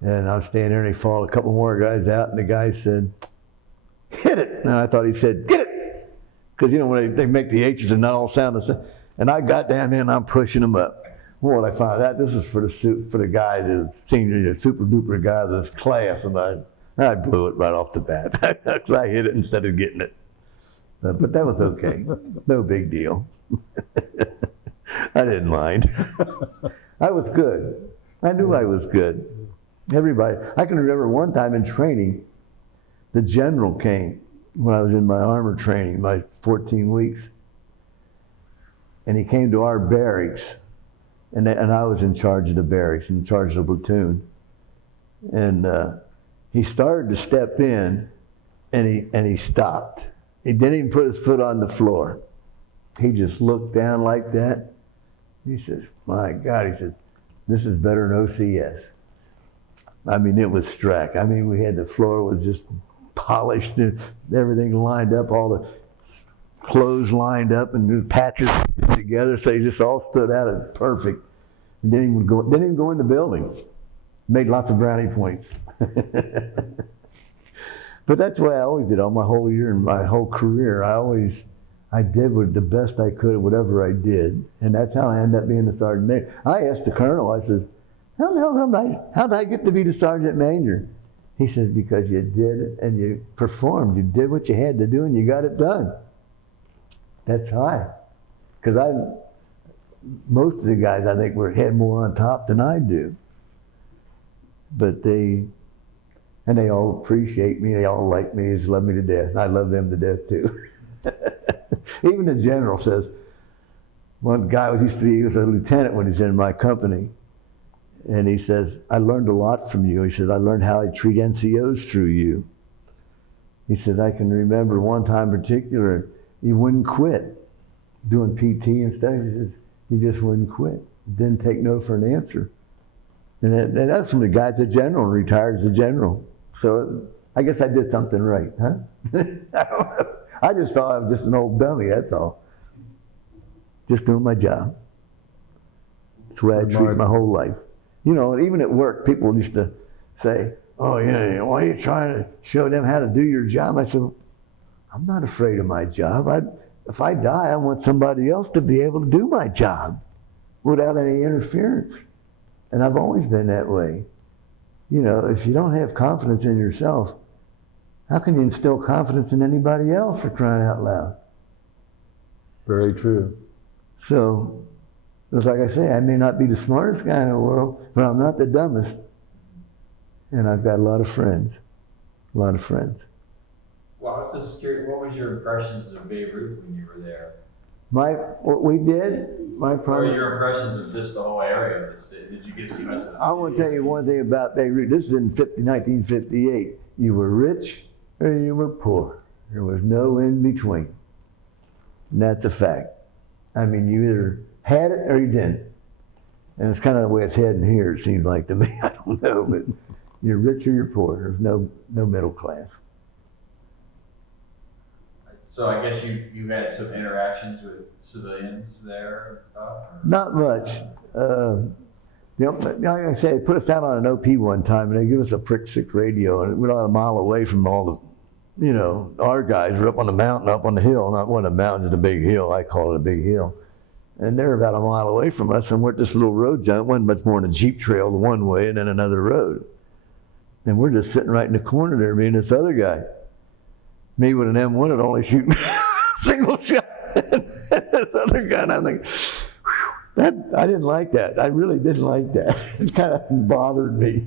And I was standing there and they followed a couple more guys out and the guy said, "Hit it." And I thought he said, "Get it." Because when they make the H's and not all sound the same. And I got down there and I'm pushing them up. Well, I found out this is for the guy, the senior, the super duper guy of this class. And I blew it right off the bat because I hit it instead of getting it. But that was okay. No big deal. I didn't mind. I was good. I knew I was good. Everybody. I can remember one time in training, the general came when I was in my armor training, my 14 weeks. And he came to our barracks. And I was in charge of the barracks, in charge of the platoon. And he started to step in and he stopped. He didn't even put his foot on the floor. He just looked down like that. He says, "My God," he said, "this is better than OCS." I mean, it was strack. I mean, we had the floor was just polished and everything lined up, all the clothes lined up and the patches together, so they just all stood out as perfect. Didn't even go in the building. Made lots of brownie points. But that's the way I always did all my whole year and my whole career. I did the best I could at whatever I did. And that's how I ended up being the sergeant major. I asked the colonel, I said, how did I get to be the sergeant major? He says, because you did it and you performed. You did what you had to do and you got it done. That's high. Because most of the guys I think had more on top than I do. But they all appreciate me, they all like me, they just love me to death. And I love them to death too. Even the general says, one guy he was a lieutenant when he was in my company. And he says, "I learned a lot from you." He said, "I learned how to treat NCOs through you." He said, "I can remember one time in particular, he wouldn't quit doing PT and stuff." He says, "He just wouldn't quit. Didn't take no for an answer." And that's from the guy that's a general, retired as a general. So I guess I did something right, huh? I don't know. I just thought I was just an old dummy, that's all. Just doing my job. That's the way I treated my whole life. Even at work, people used to say, "Oh, why are you trying to show them how to do your job?" I said, "I'm not afraid of my job. If I die, I want somebody else to be able to do my job without any interference." And I've always been that way. If you don't have confidence in yourself, how can you instill confidence in anybody else, for crying out loud? Very true. So, it's like I say, I may not be the smartest guy in the world, but I'm not the dumbest. And I've got a lot of friends. A lot of friends. Well, I was just curious, what was your impressions of Beirut when you were there? What we did, What were your impressions of just the whole area? Did you get to see much of the I want to tell you one thing about Beirut. This is in 1958. You were rich or you were poor. There was no in between. And that's a fact. I mean, you either had it or you didn't. And it's kind of the way it's heading here, it seems like to me. I don't know, but you're rich or you're poor. There's no middle class. So I guess you had some interactions with civilians there and stuff? Or? Not much. Like I said, they put us out on an OP one time, and they give us a prick 6 radio, and we're about a mile away from all the, our guys were up on the mountain, up on the hill. Not one of the mountains, just a big hill. I call it a big hill. And they're about a mile away from us, and we're at this little road jump. It wasn't much more than a Jeep trail the one way and then another road. And we're just sitting right in the corner there, me and this other guy. Me with an M1 would only shoot single shot. This other guy, and I'm like, I didn't like that. I really didn't like that. It kind of bothered me.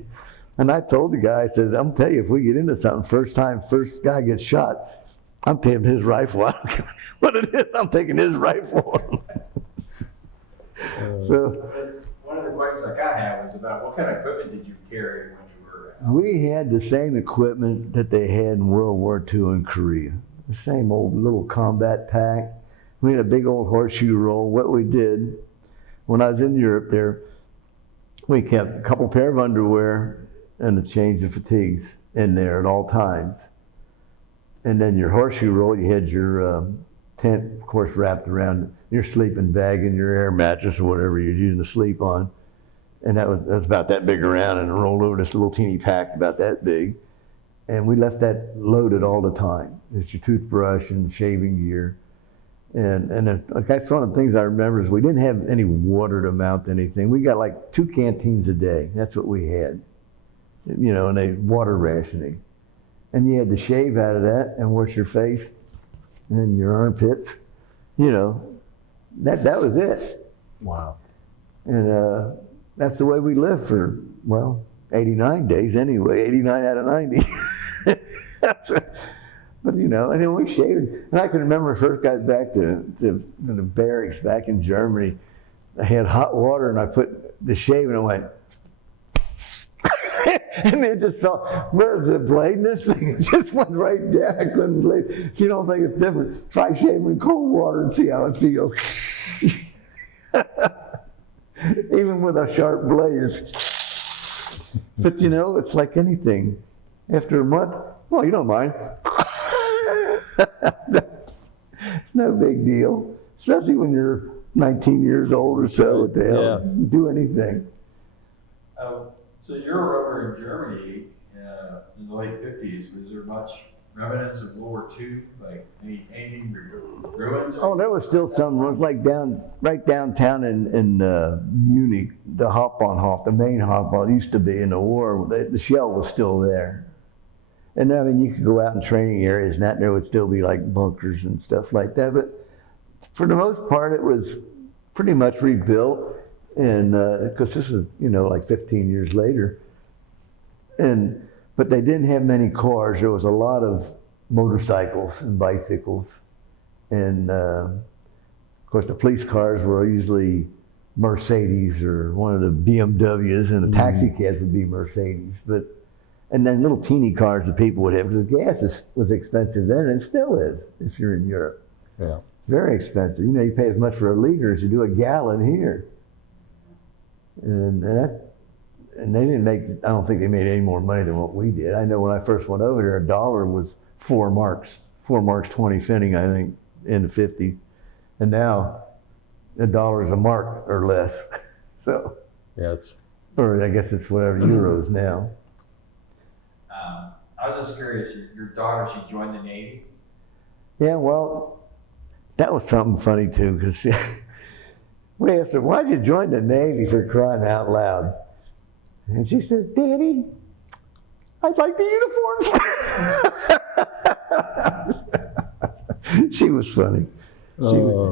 And I told the guy, I said, I'm telling you, if we get into something, first guy gets shot, I'm taking his rifle. I don't care what it is, I'm taking his rifle. So one of the questions I kind of had was about what kind of equipment did you carry when you were out? we had the same equipment that they had in World War II in Korea. The same old little combat pack. We had a big old horseshoe roll. What we did, when I was in Europe there, we kept a couple pair of underwear and a change of fatigues in there at all times. And then your horseshoe roll, you had your tent, of course, wrapped around your sleeping bag and your air mattress or whatever you're using to sleep on. And that's about that big around, and rolled over this little teeny pack about that big. And we left that loaded all the time. It's your toothbrush and shaving gear. And that's one of the things I remember is we didn't have any water to mount anything. We got like 2 canteens a day. That's what we had, and they water rationing. And you had to shave out of that and wash your face and your armpits. That was it. Wow. And that's the way we lived for, 89 days anyway, 89 out of 90. But and then we shaved. And I can remember when I first got back to the barracks back in Germany, I had hot water and I put the shave and I went, and it just felt, where's the blade in this thing? It just went right down. I couldn't believe it. If you don't think it's different, try shaving in cold water and see how it feels. Even with a sharp blade, but it's like anything. After a month, you don't mind. It's no big deal, especially when you're 19 years old or so. What the hell? Do anything. So you were over in Germany in the late 50s. Was there much remnants of World War II? Like anything ruins? Oh, there was still some ruins, like right downtown in Munich. The Hauptbahnhof, the main Hauptbahnhof, used to be in the war. The shell was still there. And I mean, you could go out in training areas, and there would still be like bunkers and stuff like that. But for the most part, it was pretty much rebuilt. And because this is, like 15 years later. But they didn't have many cars. There was a lot of motorcycles and bicycles. And of course, the police cars were usually Mercedes or one of the BMWs, and the taxi cabs would be Mercedes. And then little teeny cars that people would have, because gas was expensive then, and still is if you're in Europe. Yeah. Very expensive. You pay as much for a liter as you do a gallon here. And they didn't make, I don't think they made any more money than what we did. I know when I first went over there, $1 was 4 marks, 20 pfennig, I think, in the 50s. And now $1 is a mark or less. So, or I guess it's whatever euros now. I was just curious, your daughter, she joined the Navy? Yeah, well, that was something funny too, because we asked her, why'd you join the Navy, for crying out loud? And she said, Daddy, I'd like the uniforms. She was funny.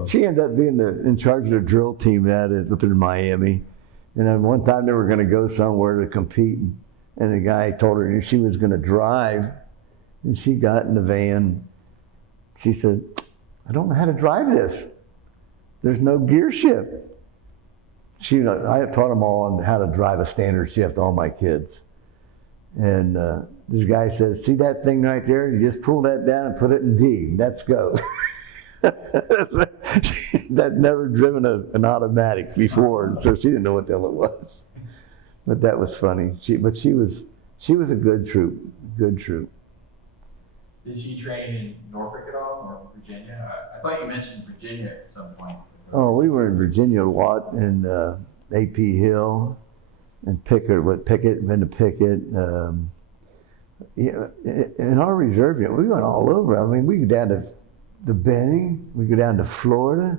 She ended up being in charge of the drill team up in Miami. And then one time they were going to go somewhere to compete. And the guy told her she was going to drive. And she got in the van. She said, I don't know how to drive this. There's no gear shift. I taught them all on how to drive a standard shift, all my kids. And this guy says, see that thing right there? You just pull that down and put it in D. Let's go. That never driven an automatic before, so she didn't know what the hell it was. But that was funny. She was a good troop, good troop. Did she train in Norfolk at all, or Virginia? I thought you mentioned Virginia at some point. Oh, we were in Virginia a lot, in AP Hill, and Pickett, been to Pickett. Yeah, in our reserve unit, we went all over. I mean, we go down to Benning, we go down to Florida,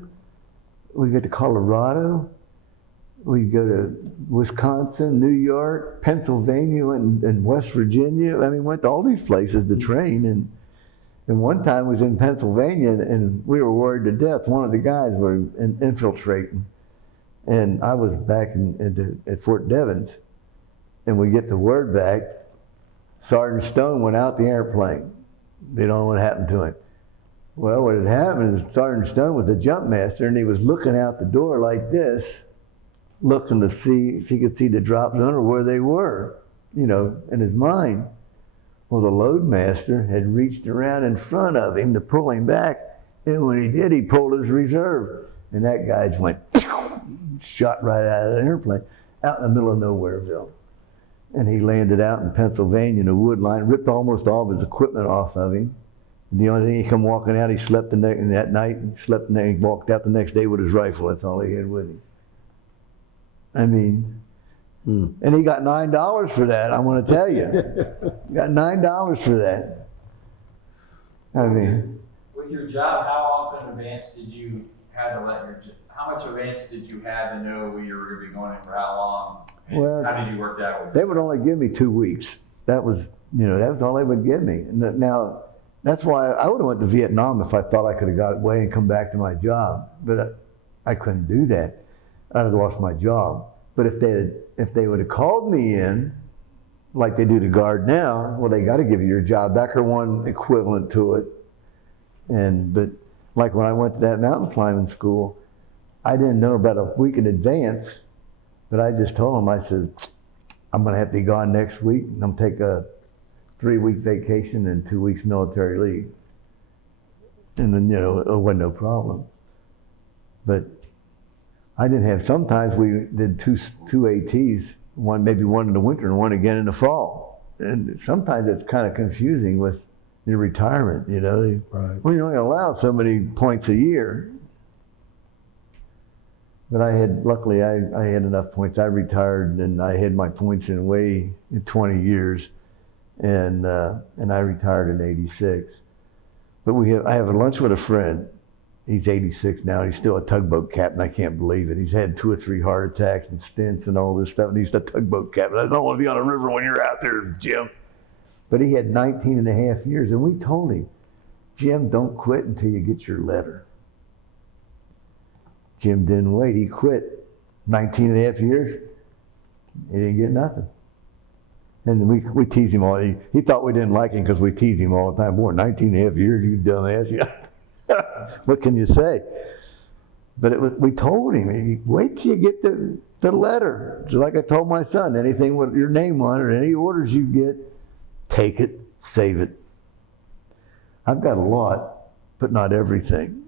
we go to Colorado, we go to Wisconsin, New York, Pennsylvania, and West Virginia. I mean, went to all these places to train. And one time was in Pennsylvania, and we were worried to death. One of the guys were infiltrating, and I was back at Fort Devens, and we get the word back. Sergeant Stone went out the airplane. They don't know what happened to him. Well, what had happened is Sergeant Stone was a jump master, and he was looking out the door like this, looking to see if he could see the drop zone or where they were, in his mind. Well, the load master had reached around in front of him to pull him back, and when he did, he pulled his reserve, and that guy just went, shot right out of the airplane, out in the middle of Nowhereville. And he landed out in Pennsylvania in a wood line, ripped almost all of his equipment off of him. And the only thing, he come walking out, he slept that night, and he walked out the next day with his rifle. That's all he had with him. I mean, and he got $9 for that, I want to tell you. Got $9 for that. I mean. With your job, how often in advance did you have to how much advance did you have to know where you were going to be going for how long? And well, how did you work that out? They would only give me 2 weeks. That was all they would give me. And now, that's why I would have went to Vietnam if I thought I could have got away and come back to my job. But I couldn't do that. I'd have lost my job. But if they would have called me in, like they do the Guard now, well, they got to give you your job back or one equivalent to it. But like when I went to that mountain climbing school, I didn't know about a week in advance, but I just told them, I said, I'm going to have to be gone next week. And I'm going to take a 3-week vacation and 2 weeks military leave. And then, it wasn't no problem. But I didn't have, sometimes we did two ATs, maybe one in the winter and one again in the fall. And sometimes it's kind of confusing with your retirement, Right. Well, you're only allowed so many points a year. But luckily I had enough points. I retired and I had my points in 20 years. And I retired in 86. But I have a lunch with a friend. He's 86 now. He's still a tugboat captain. I can't believe it. He's had 2 or 3 heart attacks and stents and all this stuff. And he's a tugboat captain. I don't want to be on a river when you're out there, Jim. But he had 19 and a half years. And we told him, Jim, don't quit until you get your letter. Jim didn't wait. He quit. 19 and a half years. He didn't get nothing. And we tease him all. He thought we didn't like him because we tease him all the time. Boy, 19 and a half years, you dumbass. What can you say? But we told him, wait till you get the letter. So like I told my son, anything with your name on it, any orders you get, take it, save it. I've got a lot, but not everything.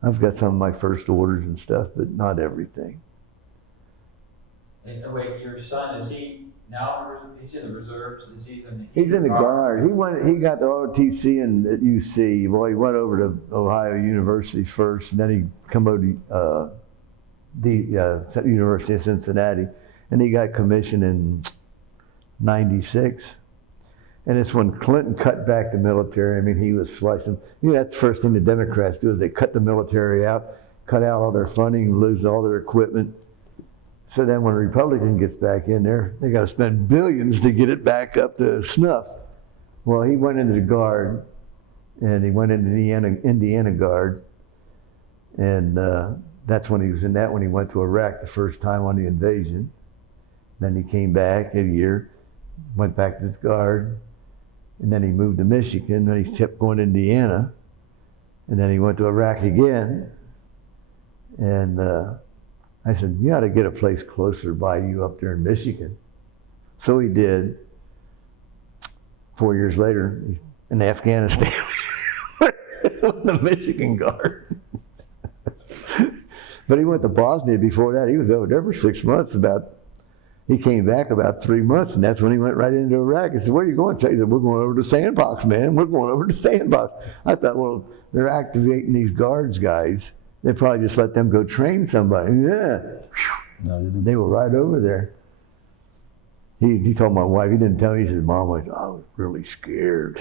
I've got some of my first orders and stuff, but not everything. And wait, your son, is he now, he's in the reserves? He's in the Guard. He got the ROTC at UC. Well, he went over to Ohio University first, and then he come over to the University of Cincinnati, and he got commissioned in 96. And it's when Clinton cut back the military. I mean, he was slicing. That's the first thing the Democrats do is they cut the military out, cut out all their funding, lose all their equipment. So then when a Republican gets back in there, they got to spend billions to get it back up to snuff. Well, he went into the Guard, and he went into the Indiana Guard, and that's when he was in that when he went to Iraq the first time on the invasion. Then he came back a year, went back to his Guard, and then he moved to Michigan, then he kept going to Indiana, and then he went to Iraq again, and I said, you ought to get a place closer by you up there in Michigan. So he did. 4 years later, he's in Afghanistan. the Michigan Guard. But he went to Bosnia before that. He was over there for 6 months. He came back about 3 months, and that's when he went right into Iraq. I said, "Where are you going?" He said, "We're going over to Sandbox, man. We're going over to Sandbox." I thought, well, they're activating these guards guys. They probably just let them go train somebody. Yeah. No, they were right over there. He told my wife, he didn't tell me, he said, "Mom, I was really scared."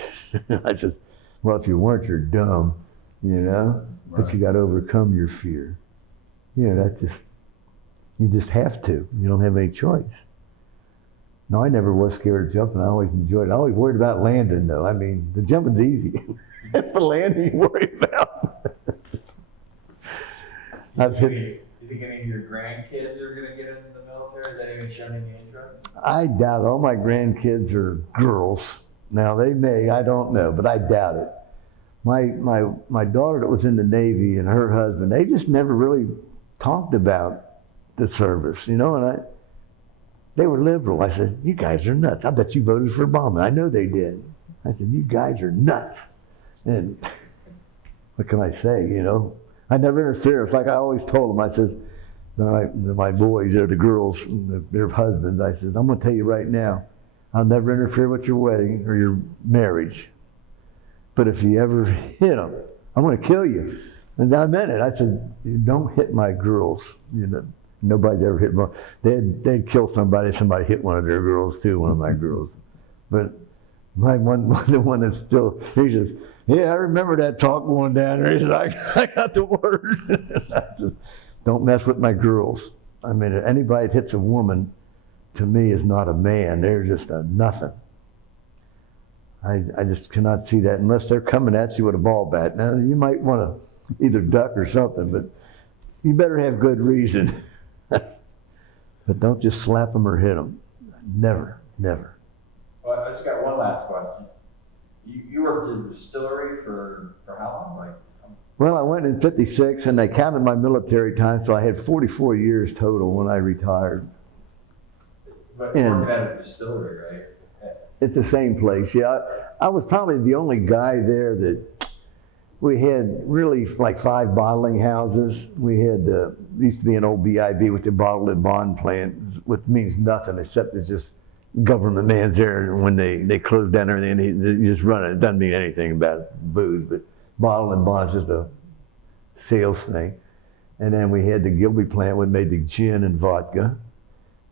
I said, "Well, if you weren't, you're dumb, you know? Right. But you got to overcome your fear. You know, you just have to. You don't have any choice." No, I never was scared of jumping. I always enjoyed it. I always worried about landing, though. I mean, the jumping's easy. It's the landing you worry about. Do you think any of your grandkids are going to get into the military? Is that even showing any interest? I doubt it. All my grandkids are girls. Now, they may, I don't know, but I doubt it. My daughter that was in the Navy and her husband, they just never really talked about the service, you know, and they were liberal. I said, "You guys are nuts. I bet you voted for Obama." I know they did. I said, "You guys are nuts." And what can I say, you know? I never interfere. It's like I always told them, I says, my boys, they're the girls, their husbands, I said, "I'm going to tell you right now, I'll never interfere with your wedding or your marriage. But if you ever hit them, I'm going to kill you." And I meant it. I said, "You don't hit my girls." You know, nobody's ever hit them. They'd kill somebody if somebody hit one of their girls too, one of my girls. But the one that's still, he says, "Yeah, I remember that talk going down there." He says, I got the word. I says, "Don't mess with my girls." I mean, anybody that hits a woman, to me, is not a man. They're just a nothing. I just cannot see that unless they're coming at you with a ball bat. Now, you might want to either duck or something, but you better have good reason. But don't just slap them or hit them. Never, never. Well, I just got one last question. You worked in the distillery for how long? Well, I went in 56, and they counted my military time, so I had 44 years total when I retired. But working at a distillery, right? It's the same place, yeah. I was probably the only guy there that we had really like 5 bottling houses. We had, used to be an old BIB with the bottled and bond plant, which means nothing except it's just government man's there when they close down everything. You just run it. It doesn't mean anything about booze, but bottled and bond is just a sales thing. And then we had the Gilby plant, which made the gin and vodka.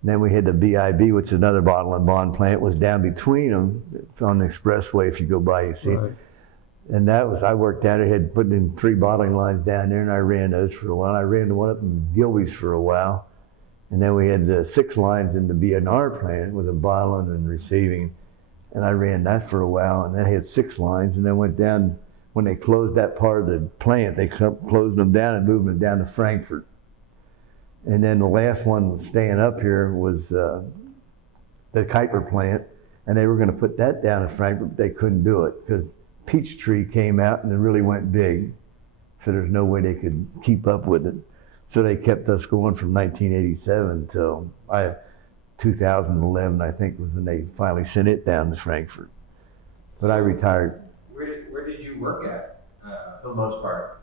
And then we had the BIB, which is another bottle and bond plant, was down between them. It's on the expressway if you go by, you see. Right. And that was, I worked down there, had put in 3 bottling lines down there, and I ran those for a while. I ran the one up in Gilby's for a while. And then we had 6 lines in the B&R plant with a bottling and receiving. And I ran that for a while, and that had 6 lines, and then went down, when they closed that part of the plant, they closed them down and moved them down to Frankfurt. And then the last one staying up here was the Kuiper plant, and they were going to put that down in Frankfurt, but they couldn't do it because Peachtree came out and it really went big. So there's no way they could keep up with it. So they kept us going from 1987 until 2011, I think, was when they finally sent it down to Frankfurt. But I retired. Where did you work at, for the most part?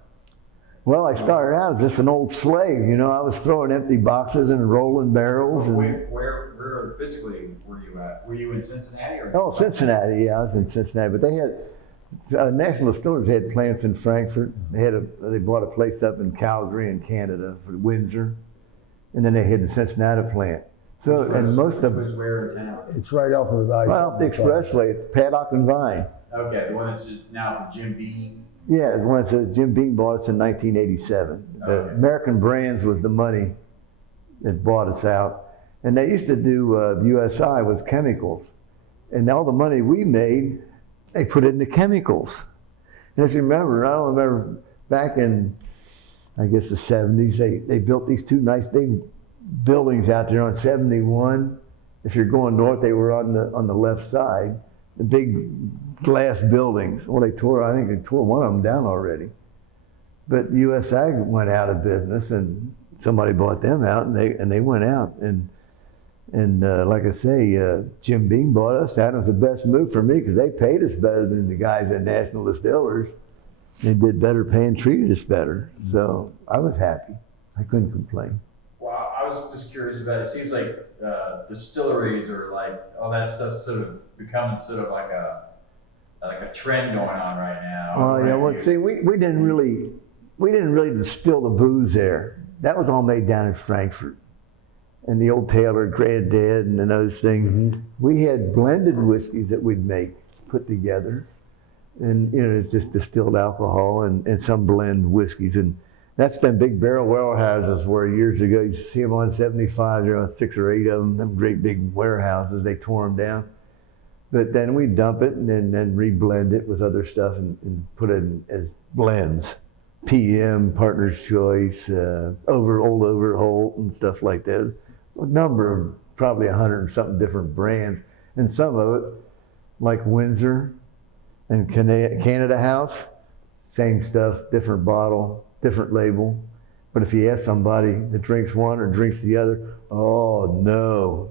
Well, I started out as just an old slave. You know, I was throwing empty boxes and rolling barrels. And where physically were you at? Were you in Cincinnati? Oh, Cincinnati, yeah, I was in Cincinnati. But they had, National Distillers had plants in Frankfurt. They bought a place up in Calgary in Canada for Windsor. And then they had the Cincinnati plant. So, and most of it. Where in town? It's right off of right off the expressway. It's Paddock and Vine. Okay, the one that's now Jim Beam. Yeah, the one that says Jim Beam bought us in 1987. The American Brands was the money that bought us out. And they used to do USI was chemicals. And all the money we made, they put it into chemicals. And if you remember, I don't remember back in, I guess the 70s, they built these 2 nice big buildings out there on 71. If you're going north, they were on the left side. The big glass buildings. Well, I think they tore one of them down already. But USI went out of business, and somebody bought them out, and they went out. And like I say, Jim Beam bought us. That was the best move for me because they paid us better than the guys at National Distillers. They did better pay and treated us better. So I was happy. I couldn't complain. Well, I was just curious about, it seems like distilleries are like, all that stuff's sort of becoming sort of like a trend going on right now. Well, yeah, well, see, we didn't really distill the booze there. That was all made down in Frankfurt. And the old Taylor, Granddad, and then those things. We had blended whiskeys that we'd put together. And, you know, it's just distilled alcohol and some blend whiskeys. And that's them big barrel warehouses where years ago you see them on 75, there are 6 or 8 of them great big warehouses, they tore them down. But then we dump it and then reblend it with other stuff and put it in as blends. PM, Partner's Choice, Old Overholt and stuff like that. A number of probably 100 and something different brands. And some of it, like Windsor and Canada House, same stuff, different bottle, different label. But if you ask somebody that drinks one or drinks the other, oh no,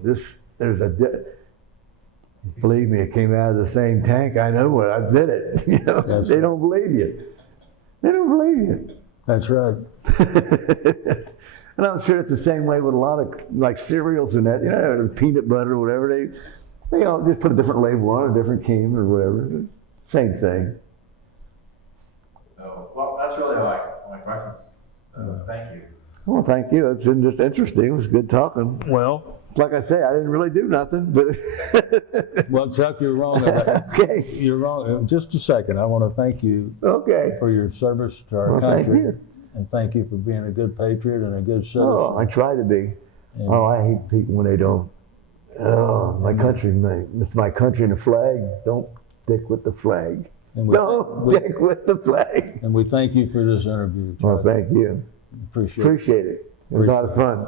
believe me, it came out of the same tank. I know what, I did it. You know, That's they right. don't believe you. They don't believe you. That's right. And I'm sure it's the same way with a lot of like cereals and that, you know, peanut butter or whatever. They all just put a different label on, a different can or whatever. It's the same thing. So, well, that's really all my questions. Thank you. Well, thank you. It's just interesting. It was good talking. Well, It's like I say, I didn't really do nothing, but well, Chuck, you're wrong. okay, You're wrong. Just a second. I want to thank you okay. for your service to our Well, thank country. you. And thank you for being a good patriot and a good citizen. Oh, I try to be. And- Oh, I hate people when they don't. Oh, my country, it's my country and the flag. Don't dick with the flag. and we, Don't dick with the flag. and we thank you for this interview, Chuck. Well, thank you. Appreciate it. Appreciate it. It was a lot of fun.